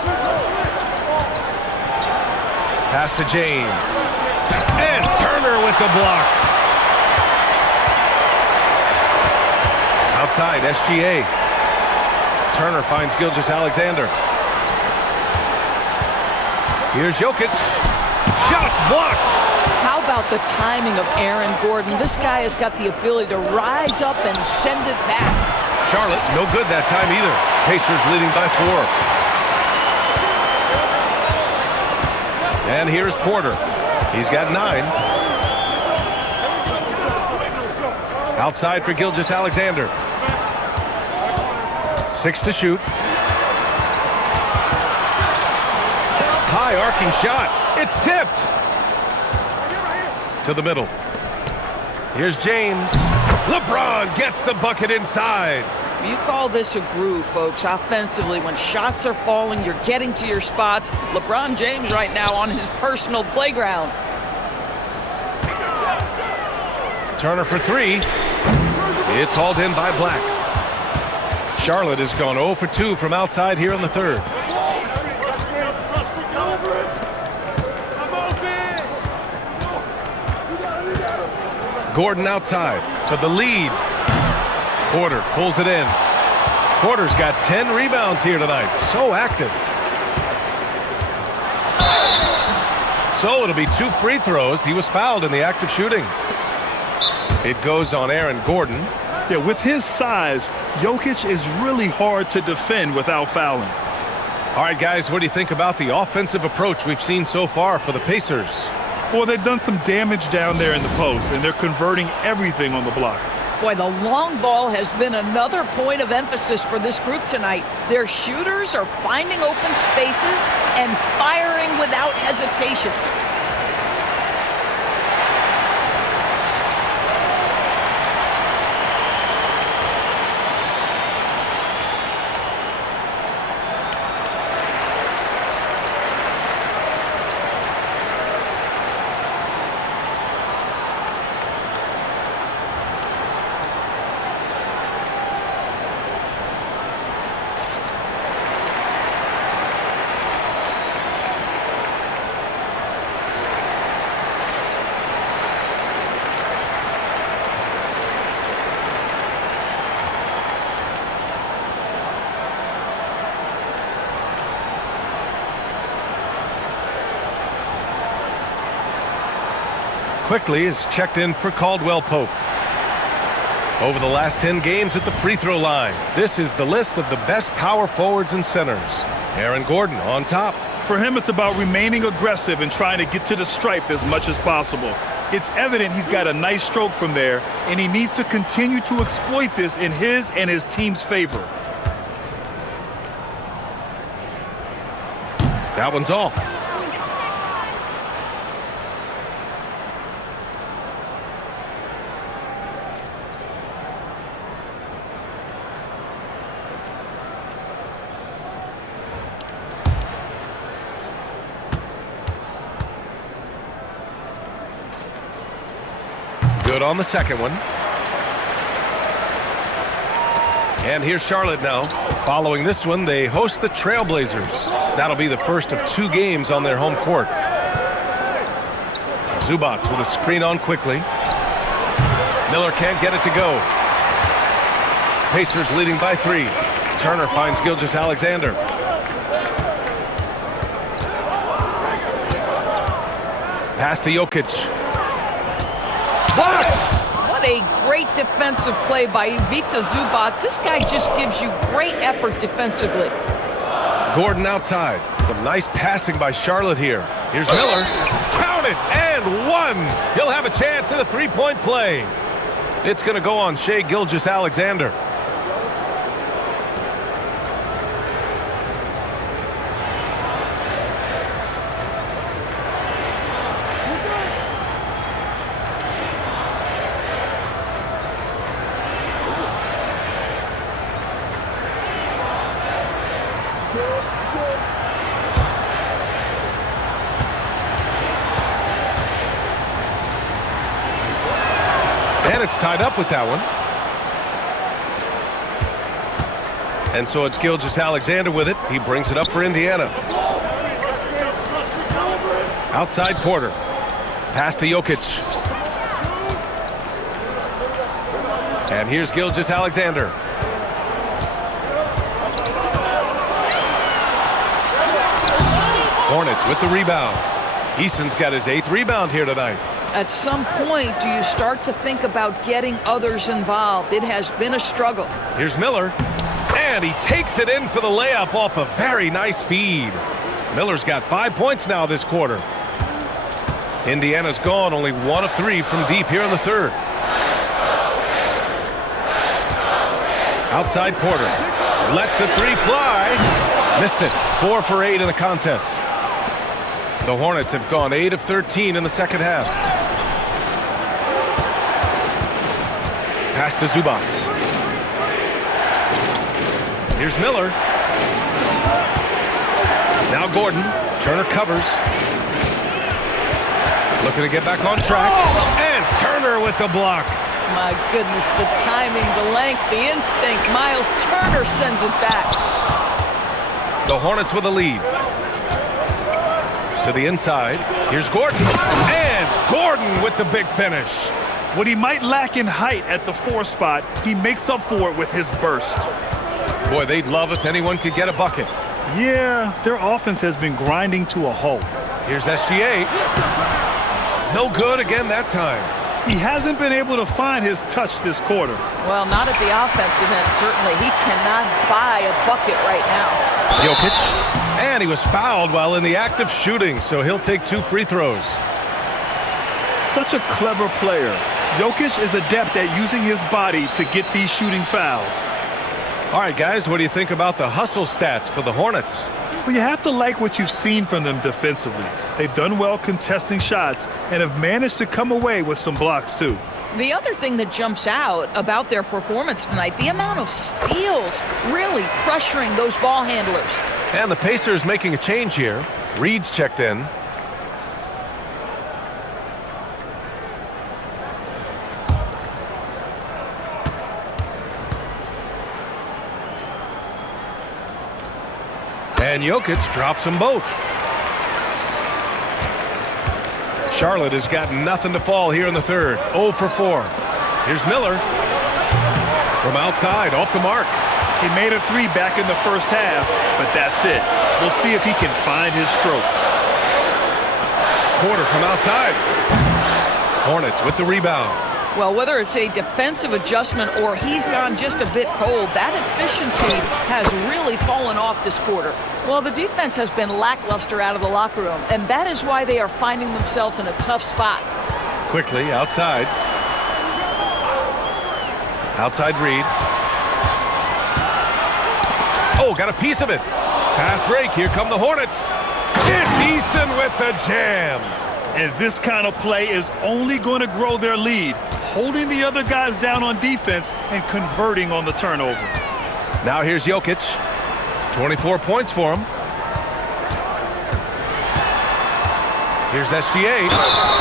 Pass to James. And Turner with the block. Outside, SGA. Turner finds Gilgeous-Alexander. Here's Jokic. Shots blocked. How about the timing of Aaron Gordon? This guy has got the ability to rise up and send it back. Charlotte, no good that time either. Pacers leading by 4. And here's Porter. He's got 9. Outside for Gilgeous-Alexander. 6 to shoot. High arcing shot. It's tipped. To the middle. Here's James. LeBron gets the bucket inside. You call this a groove, folks. Offensively, when shots are falling, you're getting to your spots. LeBron James right now on his personal playground. Turner for 3. It's hauled in by Black. Charlotte has gone 0 for 2 from outside here in the third. Gordon outside for the lead. Porter pulls it in. Porter's got 10 rebounds here tonight. So active. So it'll be 2 free throws. He was fouled in the act of shooting. It goes on Aaron Gordon. Yeah, with his size, Jokic is really hard to defend without fouling. All right, guys, what do you think about the offensive approach we've seen so far for the Pacers? Well, they've done some damage down there in the post, and they're converting everything on the block. Boy, the long ball has been another point of emphasis for this group tonight. Their shooters are finding open spaces and firing without hesitation. Quickly is checked in for Caldwell Pope. Over the last 10 games at the free throw line, this is the list of the best power forwards and centers. Aaron Gordon on top. For him, it's about remaining aggressive and trying to get to the stripe as much as possible. It's evident he's got a nice stroke from there, and he needs to continue to exploit this in his and his team's favor. That one's off. Good on the second one. And here's Charlotte now. Following this one, they host the Trailblazers. That'll be the first of 2 games on their home court. Zubac with a screen on quickly. Miller can't get it to go. Pacers leading by 3. Turner finds Gilgeous-Alexander. Pass to Jokic. What a great defensive play by Ivica Zubac. This guy just gives you great effort defensively. Gordon outside. Some nice passing by Charlotte here. Here's Miller. Count it, and 1. He'll have a chance at a 3-point play. It's going to go on Shai Gilgeous-Alexander. And it's tied up with that one. And so it's Gilgeous-Alexander with it. He brings it up for Indiana. Outside Porter. Pass to Jokic. And here's Gilgeous-Alexander. Hornets with the rebound. Easton's got his 8th rebound here tonight. At some point, do you start to think about getting others involved? It has been a struggle. Here's Miller. And he takes it in for the layup off a very nice feed. Miller's got 5 points now this quarter. Indiana's gone only 1 of 3 from deep here in the 3rd. Outside Porter. Lets the 3 fly. Missed it. 4 for 8 in the contest. The Hornets have gone 8 of 13 in the second half. Pass to Zubac. Here's Miller. Now Gordon. Turner covers. Looking to get back on track. And Turner with the block. My goodness, the timing, the length, the instinct. Miles Turner sends it back. The Hornets with a lead. To the inside. Here's Gordon. And Gordon with the big finish. What he might lack in height at the 4 spot, he makes up for it with his burst. Boy, they'd love if anyone could get a bucket. Yeah, their offense has been grinding to a halt. Here's SGA. No good again that time. He hasn't been able to find his touch this quarter. Well, not at the offensive end, certainly. He cannot buy a bucket right now. Jokic. And he was fouled while in the act of shooting, so he'll take 2 free throws. Such a clever player. Jokic is adept at using his body to get these shooting fouls. All right, guys, what do you think about the hustle stats for the Hornets? Well, you have to like what you've seen from them defensively. They've done well contesting shots and have managed to come away with some blocks, too. The other thing that jumps out about their performance tonight, the amount of steals really pressuring those ball handlers. And the Pacers making a change here. Reed's checked in. And Jokic drops them both. Charlotte has got nothing to fall here in the 3rd. 0 for 4. Here's Miller. From outside, off the mark. He made a 3 back in the first half, but that's it. We'll see if he can find his stroke. Porter from outside. Hornets with the rebound. Well, whether it's a defensive adjustment or he's gone just a bit cold, that efficiency has really fallen off this quarter. Well, the defense has been lackluster out of the locker room, and that is why they are finding themselves in a tough spot. Quickly, outside. Outside read. Oh, got a piece of it. Fast break. Here come the Hornets. It's Eason with the jam. And this kind of play is only going to grow their lead, holding the other guys down on defense and converting on the turnover. Now here's Jokic. 24 points for him. Here's SGA.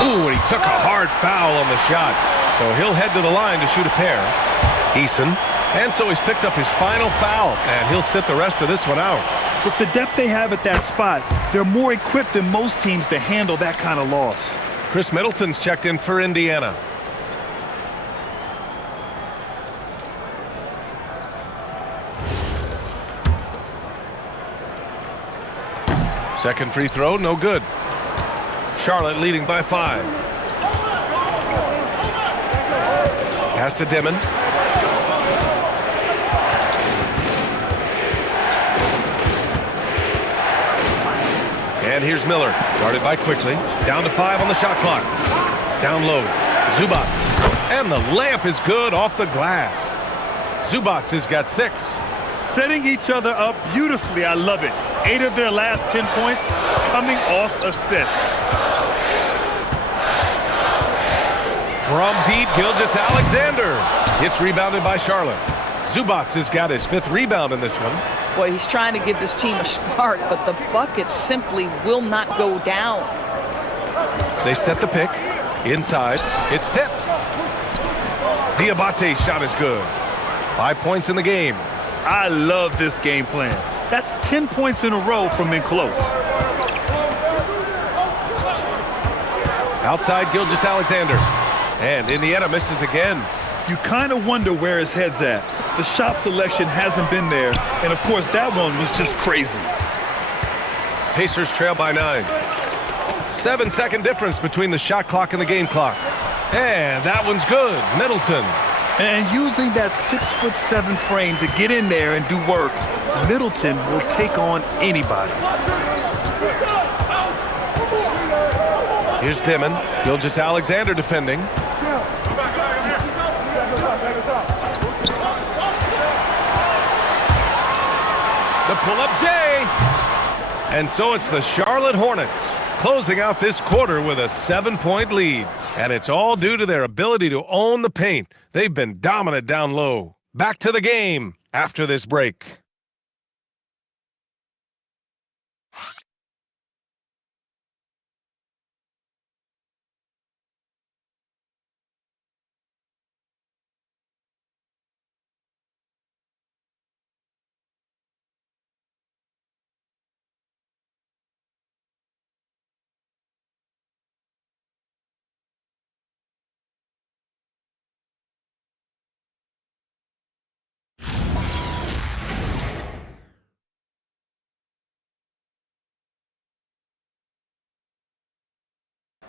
Ooh, and he took a hard foul on the shot. So he'll head to the line to shoot a pair. Eason. And so he's picked up his final foul, and he'll sit the rest of this one out. With the depth they have at that spot, they're more equipped than most teams to handle that kind of loss. Chris Middleton's checked in for Indiana. Second free throw, no good. Charlotte leading by 5. Pass to Dimon. And here's Miller, guarded by Quickly. Down to 5 on the shot clock. Down low, Zubac. And the layup is good off the glass. Zubac has got 6. Setting each other up beautifully, I love it. 8 of their last 10 points coming off assists. From deep, Gilgeous-Alexander. It's rebounded by Charlotte. Zubac has got his 5th rebound in this one. Boy, he's trying to give this team a spark, but the bucket simply will not go down. They set the pick. Inside. It's tipped. Diabate's shot is good. 5 points in the game. I love this game plan. That's 10 points in a row from in close. Outside Gilgeous-Alexander. And Indiana misses again. You kind of wonder where his head's at. The shot selection hasn't been there, and of course that one was just crazy. Pacers trail by 9. 7-second difference between the shot clock and the game clock. And that one's good. Middleton. And using that 6'7" frame to get in there and do work, Middleton will take on anybody. Here's Dimon. Gilgeous-Alexander defending. The pull-up J. And so it's the Charlotte Hornets closing out this quarter with a 7-point lead. And it's all due to their ability to own the paint. They've been dominant down low. Back to the game after this break.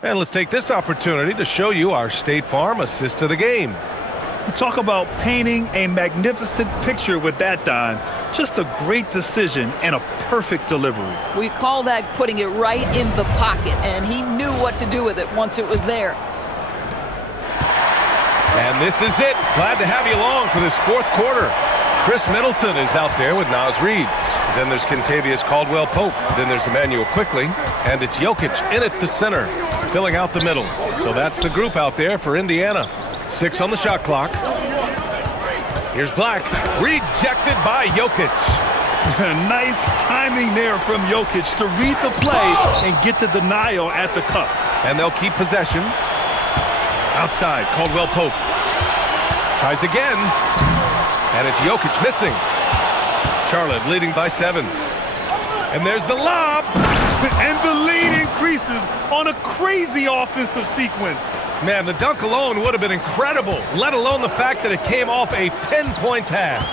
And let's take this opportunity to show you our State Farm assist to the game. You talk about painting a magnificent picture with that dime. Just a great decision and a perfect delivery. We call that putting it right in the pocket, and he knew what to do with it once it was there. And this is it. Glad to have you along for this 4th quarter. Chris Middleton is out there with Naz Reid. Then there's Kentavious Caldwell-Pope. Then there's Emmanuel Quickly. And it's Jokic in at the center, filling out the middle. So that's the group out there for Indiana. 6 on the shot clock. Here's Black. Rejected by Jokic. Nice timing there from Jokic to read the play and get the denial at the cup. And they'll keep possession. Outside, Caldwell-Pope. Tries again. And it's Jokic missing. Charlotte leading by 7. And there's the lob. And the lead increases on a crazy offensive sequence. Man, the dunk alone would have been incredible, let alone the fact that it came off a pinpoint pass.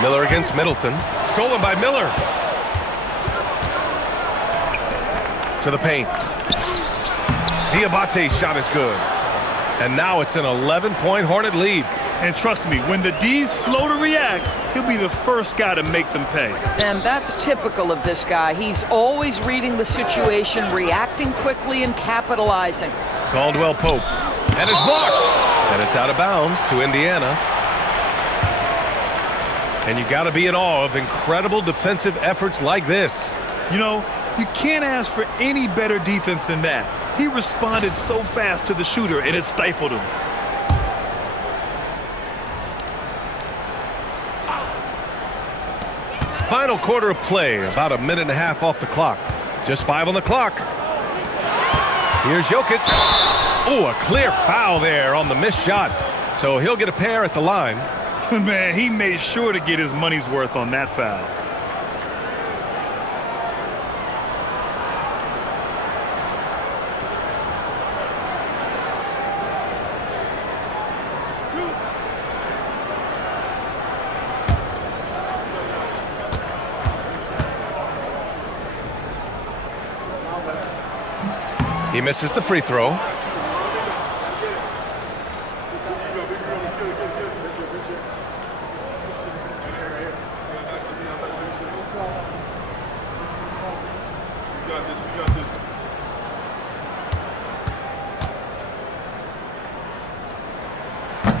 Miller against Middleton. Stolen by Miller. To the paint. Diabate's shot is good. And now it's an 11-point Hornet lead. And trust me, when the D's slow to react, he'll be the first guy to make them pay. And that's typical of this guy. He's always reading the situation, reacting quickly and capitalizing. Caldwell Pope. And it's blocked. And it's out of bounds to Indiana. And you got to be in awe of incredible defensive efforts like this. You know, you can't ask for any better defense than that. He responded so fast to the shooter, and it stifled him. Final quarter of play, about a minute and a half off the clock. Just 5 on the clock. Here's Jokic. Oh, a clear foul there on the missed shot. So he'll get a pair at the line. Man, he made sure to get his money's worth on that foul. He misses the free throw.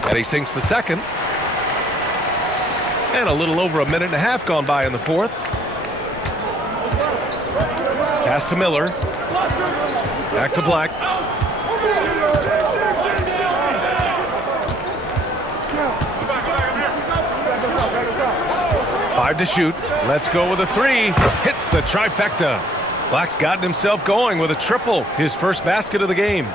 And he sinks the second. And a little over a minute and a half gone by in the fourth. Pass to Miller. Back to Black. Five to shoot. Let's go with a three. Hits the trifecta. Black's gotten himself going with a triple. His first basket of the game.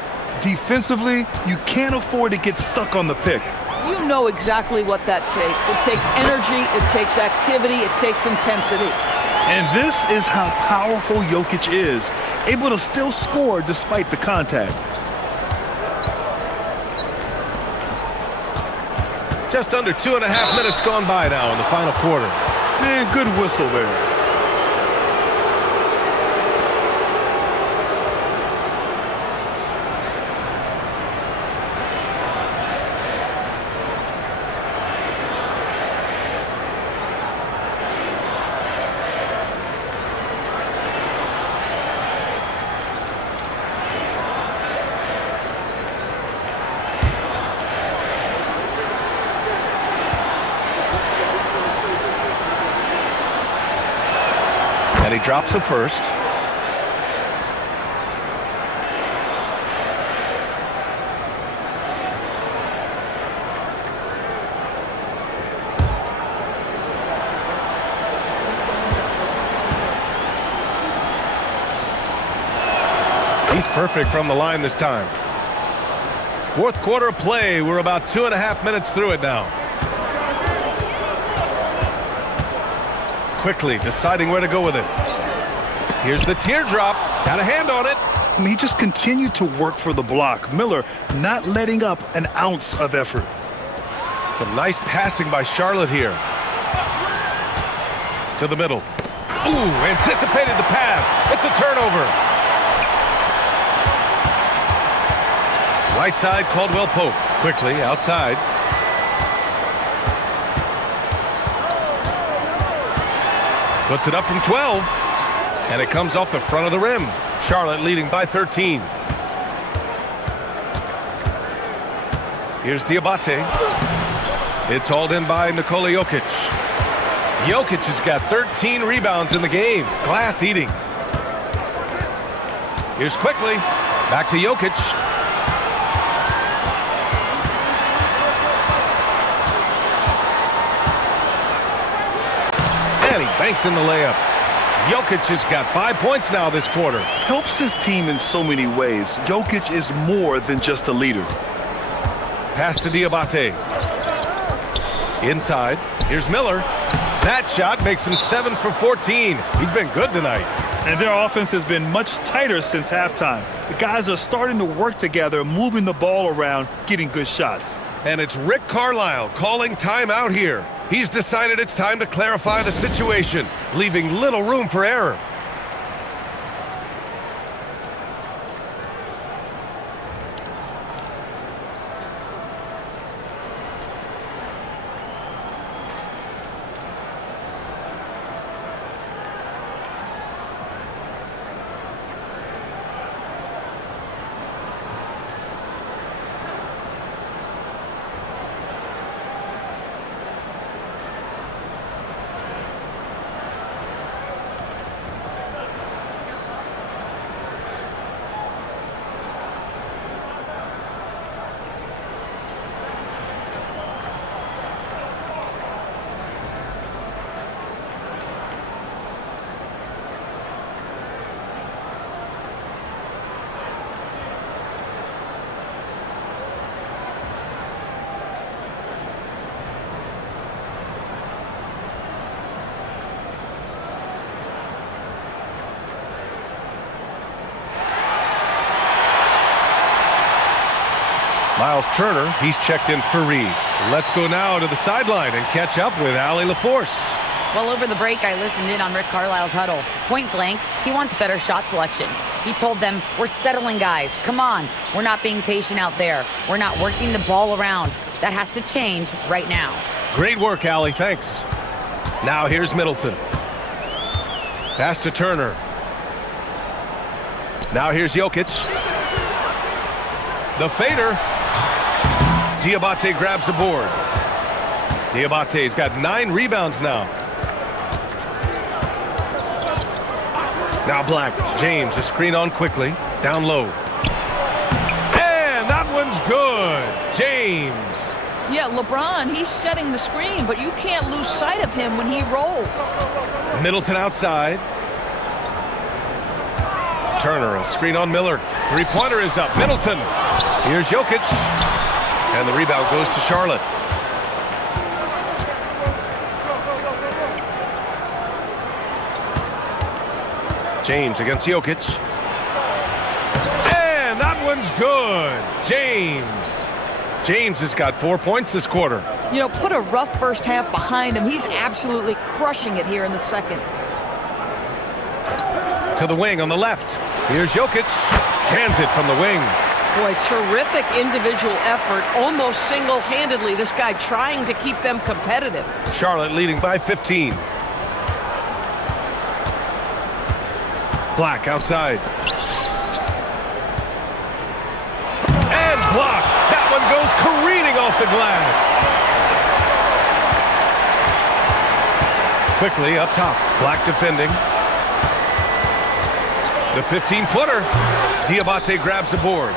Defensively, you can't afford to get stuck on the pick. You know exactly what that takes. It takes energy, it takes activity, it takes intensity. And this is how powerful Jokic is, able to still score despite the contact. Just under 2.5 minutes gone by now in the final quarter. Man, good whistle there. And he drops it first. He's perfect from the line this time. Fourth quarter of play. We're about 2.5 minutes through it now. Quickly deciding where to go with it. Here's the teardrop. Got a hand on it. I mean, he just continued to work for the block. Miller not letting up an ounce of effort. Some nice passing by Charlotte here. To the middle. Ooh, anticipated the pass. It's a turnover. Right side, Caldwell Pope. Quickly outside. Puts it up from 12. And it comes off the front of the rim. Charlotte leading by 13. Here's Diabate. It's hauled in by Nikola Jokic. Jokic has got 13 rebounds in the game. Glass eating. Here's Quickly. Back to Jokic. And he banks in the layup. Jokic has got 5 points now this quarter. Helps his team in so many ways. Jokic is more than just a leader. Pass to Diabate. Inside. Here's Miller. That shot makes him 7 for 14. He's been good tonight. And their offense has been much tighter since halftime. The guys are starting to work together, moving the ball around, getting good shots. And it's Rick Carlisle calling timeout here. He's decided it's time to clarify the situation, leaving little room for error. Miles Turner, he's checked in for Reed. Let's go now to the sideline and catch up with Allie LaForce. Well, over the break, I listened in on Rick Carlisle's huddle. Point blank, he wants better shot selection. He told them, we're settling, guys. Come on. We're not being patient out there. We're not working the ball around. That has to change right now. Great work, Allie. Thanks. Now here's Middleton. Pass to Turner. Now here's Jokic. The fader. Diabate grabs the board. Diabate's got 9 rebounds now. Now Black. James, a screen on quickly. Down low. And that one's good. James. Yeah, LeBron, he's setting the screen, but you can't lose sight of him when he rolls. Middleton outside. Turner, a screen on Miller. Three-pointer is up. Middleton. Here's Jokic. And the rebound goes to Charlotte. James against Jokic. And that one's good. James has got 4 points this quarter. You know, put a rough first half behind him. He's absolutely crushing it here in the second. To the wing on the left. Here's Jokic. Cans it from the wing. Boy, terrific individual effort. Almost single-handedly, this guy trying to keep them competitive. Charlotte leading by 15. Black outside. And blocked. That one goes careening off the glass. Quickly up top. Black defending. The 15-footer. Diabate grabs the board.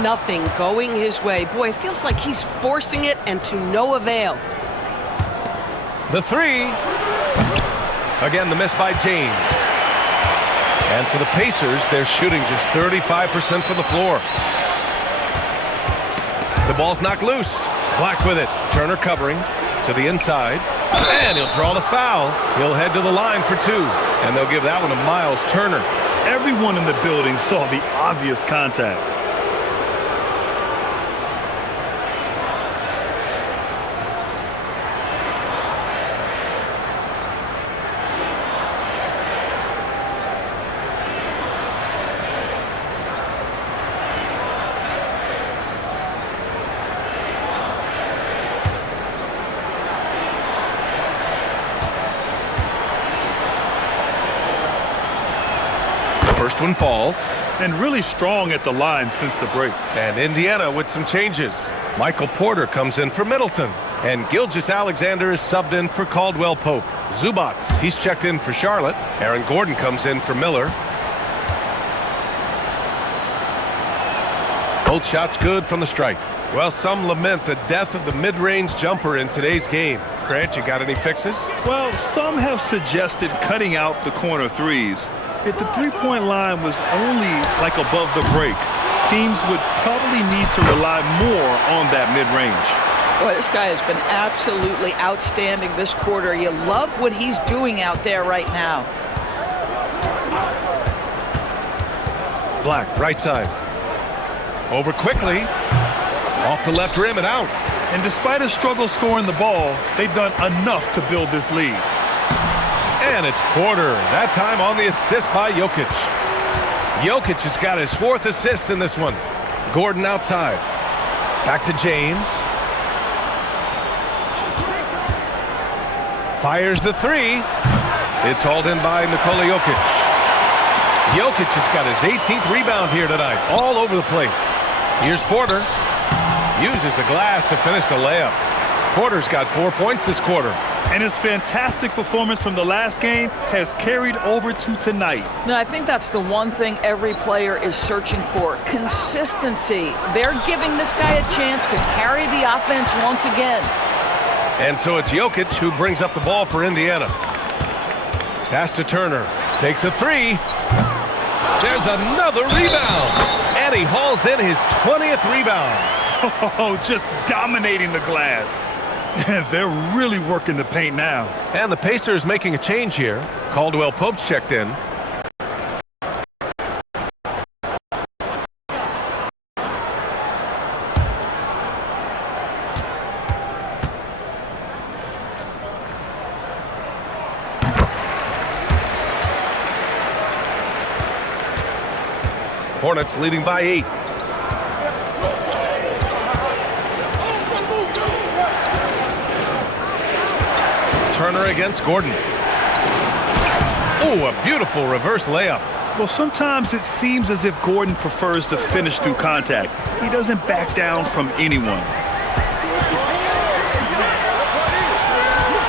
Nothing going his way. Boy, it feels like he's forcing it and to no avail. The 3. Again, the miss by James. And for the Pacers, they're shooting just 35% from the floor. The ball's knocked loose. Black with it. Turner covering to the inside. And he'll draw the foul. He'll head to the line for 2. And they'll give that one to Miles Turner. Everyone in the building saw the obvious contact. First one falls. And really strong at the line since the break. And Indiana with some changes. Michael Porter comes in for Middleton. And Gilgeous-Alexander is subbed in for Caldwell Pope. Zubats, he's checked in for Charlotte. Aaron Gordon comes in for Miller. Both shots good from the strike. Well, some lament the death of the mid-range jumper in today's game. Grant, you got any fixes? Well, some have suggested cutting out the corner threes. If the three-point line was only like above the break, teams would probably need to rely more on that mid-range. Boy, this guy has been absolutely outstanding this quarter. You love what he's doing out there right now. Black, right side. Over quickly. Off the left rim and out. And despite a struggle scoring the ball, they've done enough to build this lead. And it's Porter, that time on the assist by Jokic. Jokic has got his 4th assist in this one. Gordon outside. Back to James. Fires the 3. It's hauled in by Nikola Jokic. Jokic has got his 18th rebound here tonight, all over the place. Here's Porter. Uses the glass to finish the layup. Porter's got 4 points this quarter. And his fantastic performance from the last game has carried over to tonight. Now, I think that's the one thing every player is searching for, consistency. They're giving this guy a chance to carry the offense once again. And so it's Jokic who brings up the ball for Indiana. Pass to Turner. Takes a 3. There's another rebound. And he hauls in his 20th rebound. Oh, just dominating the glass. They're really working the paint now. And the Pacers making a change here. Caldwell Pope's checked in. Hornets leading by 8. Turner against Gordon. Oh, a beautiful reverse layup. Well, sometimes it seems as if Gordon prefers to finish through contact. He doesn't back down from anyone.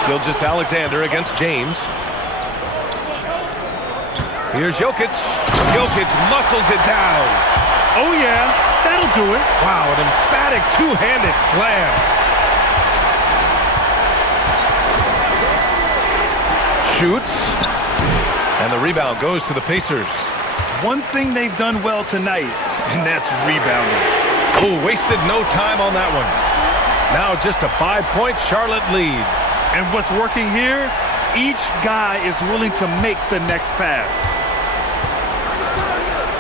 Gilgeous-Alexander against James. Here's Jokic. Jokic muscles it down. Oh, yeah, that'll do it. Wow, an emphatic two-handed slam. Shoots. And the rebound goes to the Pacers. One thing they've done well tonight, and that's rebounding. Oh, wasted no time on that one. Now just a 5-point Charlotte lead. And what's working here? Each guy is willing to make the next pass.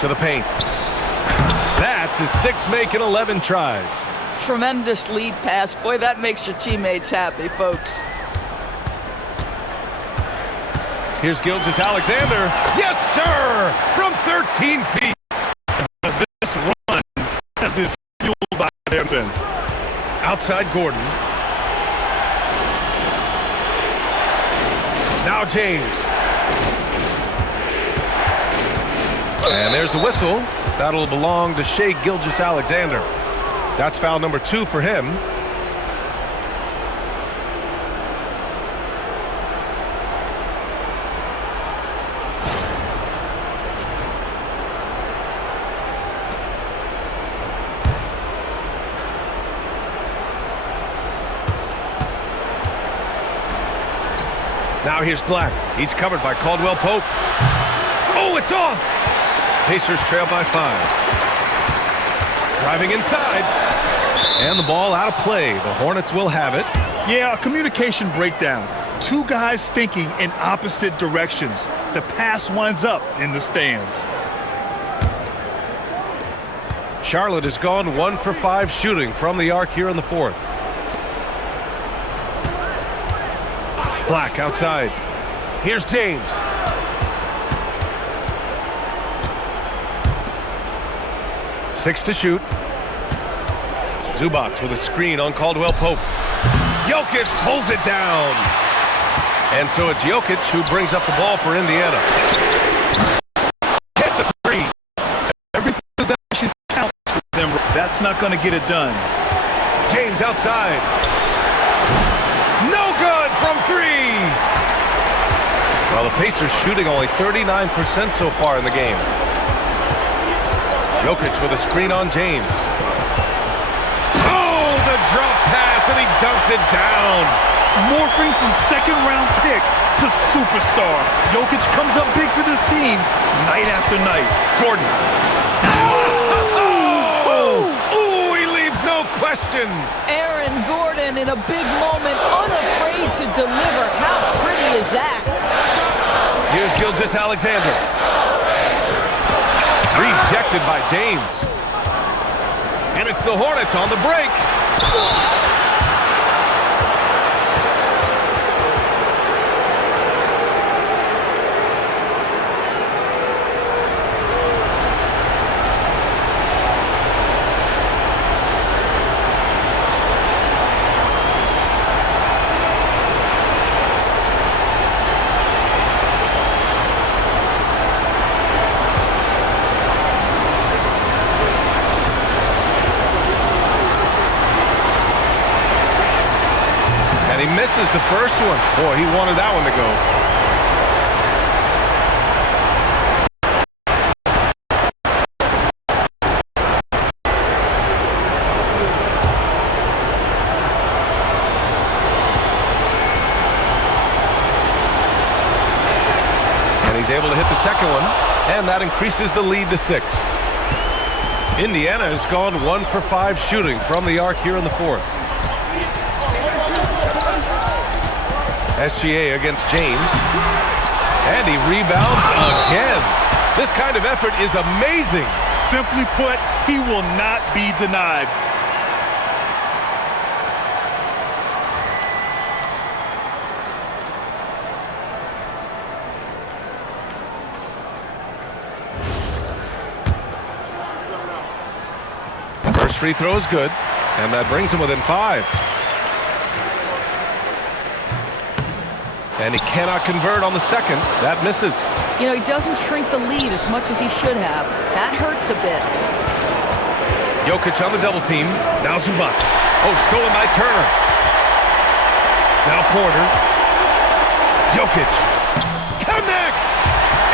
To the paint. That's his 6th make in 11 tries. Tremendous lead pass. Boy, that makes your teammates happy, folks. Here's Gilgeous-Alexander. Yes, sir! From 13 feet. This run has been fueled by their defense. Outside Gordon. Now James. And there's a whistle. That'll belong to Shai Gilgeous-Alexander. That's foul number 2 for him. Now here's Black. He's covered by Caldwell Pope. Oh, it's off! Pacers trail by 5. Driving inside. And the ball out of play. The Hornets will have it. Yeah, a communication breakdown. Two guys thinking in opposite directions. The pass winds up in the stands. Charlotte has gone 1 for 5 shooting from the arc here in the 4th. Black outside. Here's James. Six to shoot. Zubac with a screen on Caldwell Pope. Jokic pulls it down. And so it's Jokic who brings up the ball for Indiana. Hit the 3. Every possession counts for them. That's not going to get it done. James outside. No good from 3. Well, the Pacers shooting only 39% so far in the game. Jokic with a screen on James. Oh, the drop pass, and he dunks it down. Morphing from second-round pick to superstar. Jokic comes up big for this team night after night. Gordon. Oh, he leaves no question. Aaron Gordon in a big moment, unafraid to deliver. How pretty is that? Here's Gilgeous-Alexander. Rejected by James. And it's the Hornets on the break. He misses the first one. Boy, he wanted that one to go. And he's able to hit the second one, and that increases the lead to 6. Indiana has gone 1 for 5 shooting from the arc here in the 4th. SGA against James. And he rebounds again. This kind of effort is amazing. Simply put, he will not be denied. free throw is good, and that brings him within 5. And he cannot convert on the second. That misses. You know, he doesn't shrink the lead as much as he should have. That hurts a bit. Jokic on the double team. Now Zubac. Oh, stolen by Turner. Now Porter. Jokic. Connects!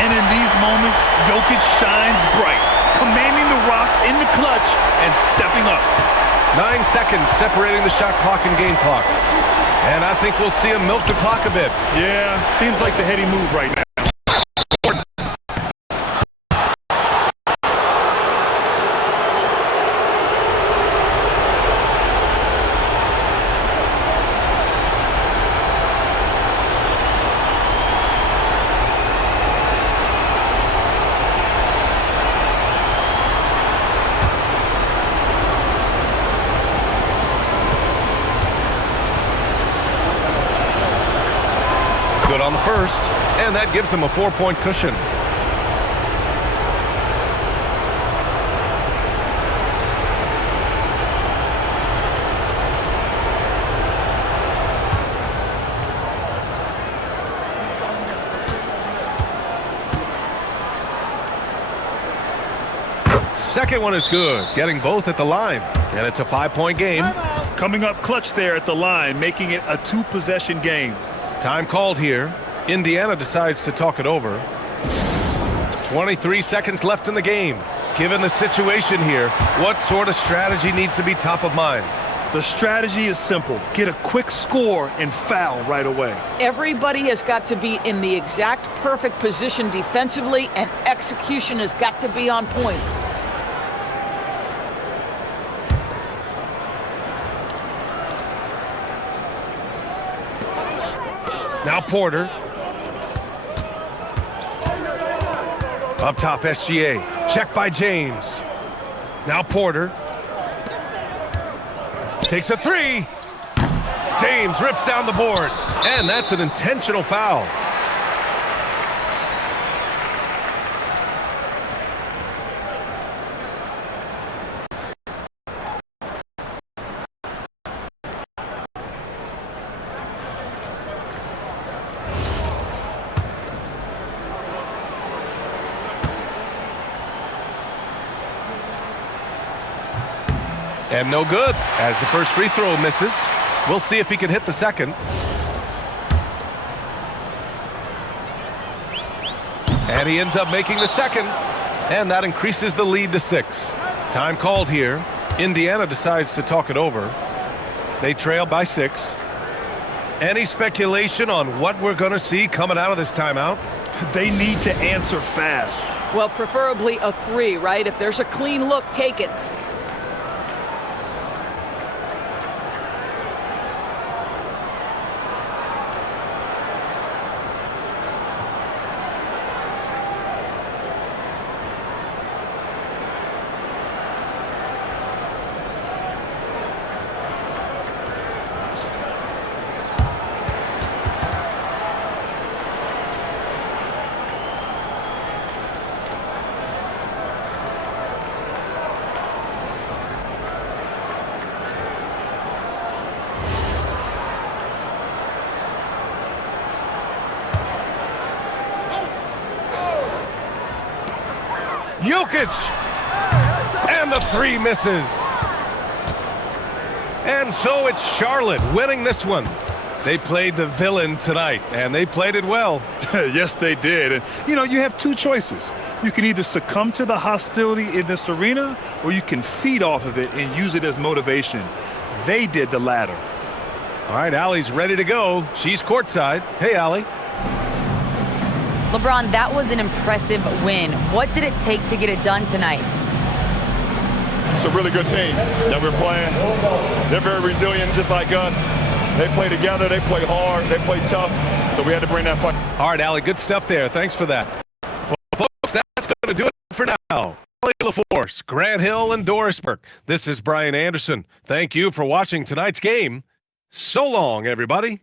And in these moments, Jokic shines bright, commanding the rock in the clutch and stepping up. 9 seconds separating the shot clock and game clock. And I think we'll see him milk the clock a bit. Yeah, seems like the heady move right now. Good on the first, and that gives him a 4-point cushion. Second one is good, getting both at the line, and it's a 5-point game. Coming up clutch there at the line, making it a 2-possession game. Time called here. Indiana decides to talk it over. 23 seconds left in the game. Given the situation here, what sort of strategy needs to be top of mind? The strategy is simple. Get a quick score and foul right away. Everybody has got to be in the exact perfect position defensively, and execution has got to be on point. Now Porter. Up top, SGA. Check by James. Now Porter. Takes a 3. James rips down the board. And that's an intentional foul. And no good, as the first free throw misses. We'll see if he can hit the second. And he ends up making the second. And that increases the lead to 6. Time called here. Indiana decides to talk it over. They trail by 6. Any speculation on what we're going to see coming out of this timeout? They need to answer fast. Well, preferably a 3, right? If there's a clean look, take it. Jokic! And the 3 misses. And so it's Charlotte winning this one. They played the villain tonight, and they played it well. Yes, they did. And, you know, you have 2 choices. You can either succumb to the hostility in this arena, or you can feed off of it and use it as motivation. They did the latter. All right, Allie's ready to go. She's courtside. Hey, Allie. LeBron, that was an impressive win. What did it take to get it done tonight? It's a really good team that we're playing. They're very resilient, just like us. They play together, they play hard, they play tough, so we had to bring that fight. All right, Allie, good stuff there. Thanks for that. Well, folks, that's going to do it for now. Allie LaForce, Grant Hill, and Doris Burke. This is Brian Anderson. Thank you for watching tonight's game. So long, everybody.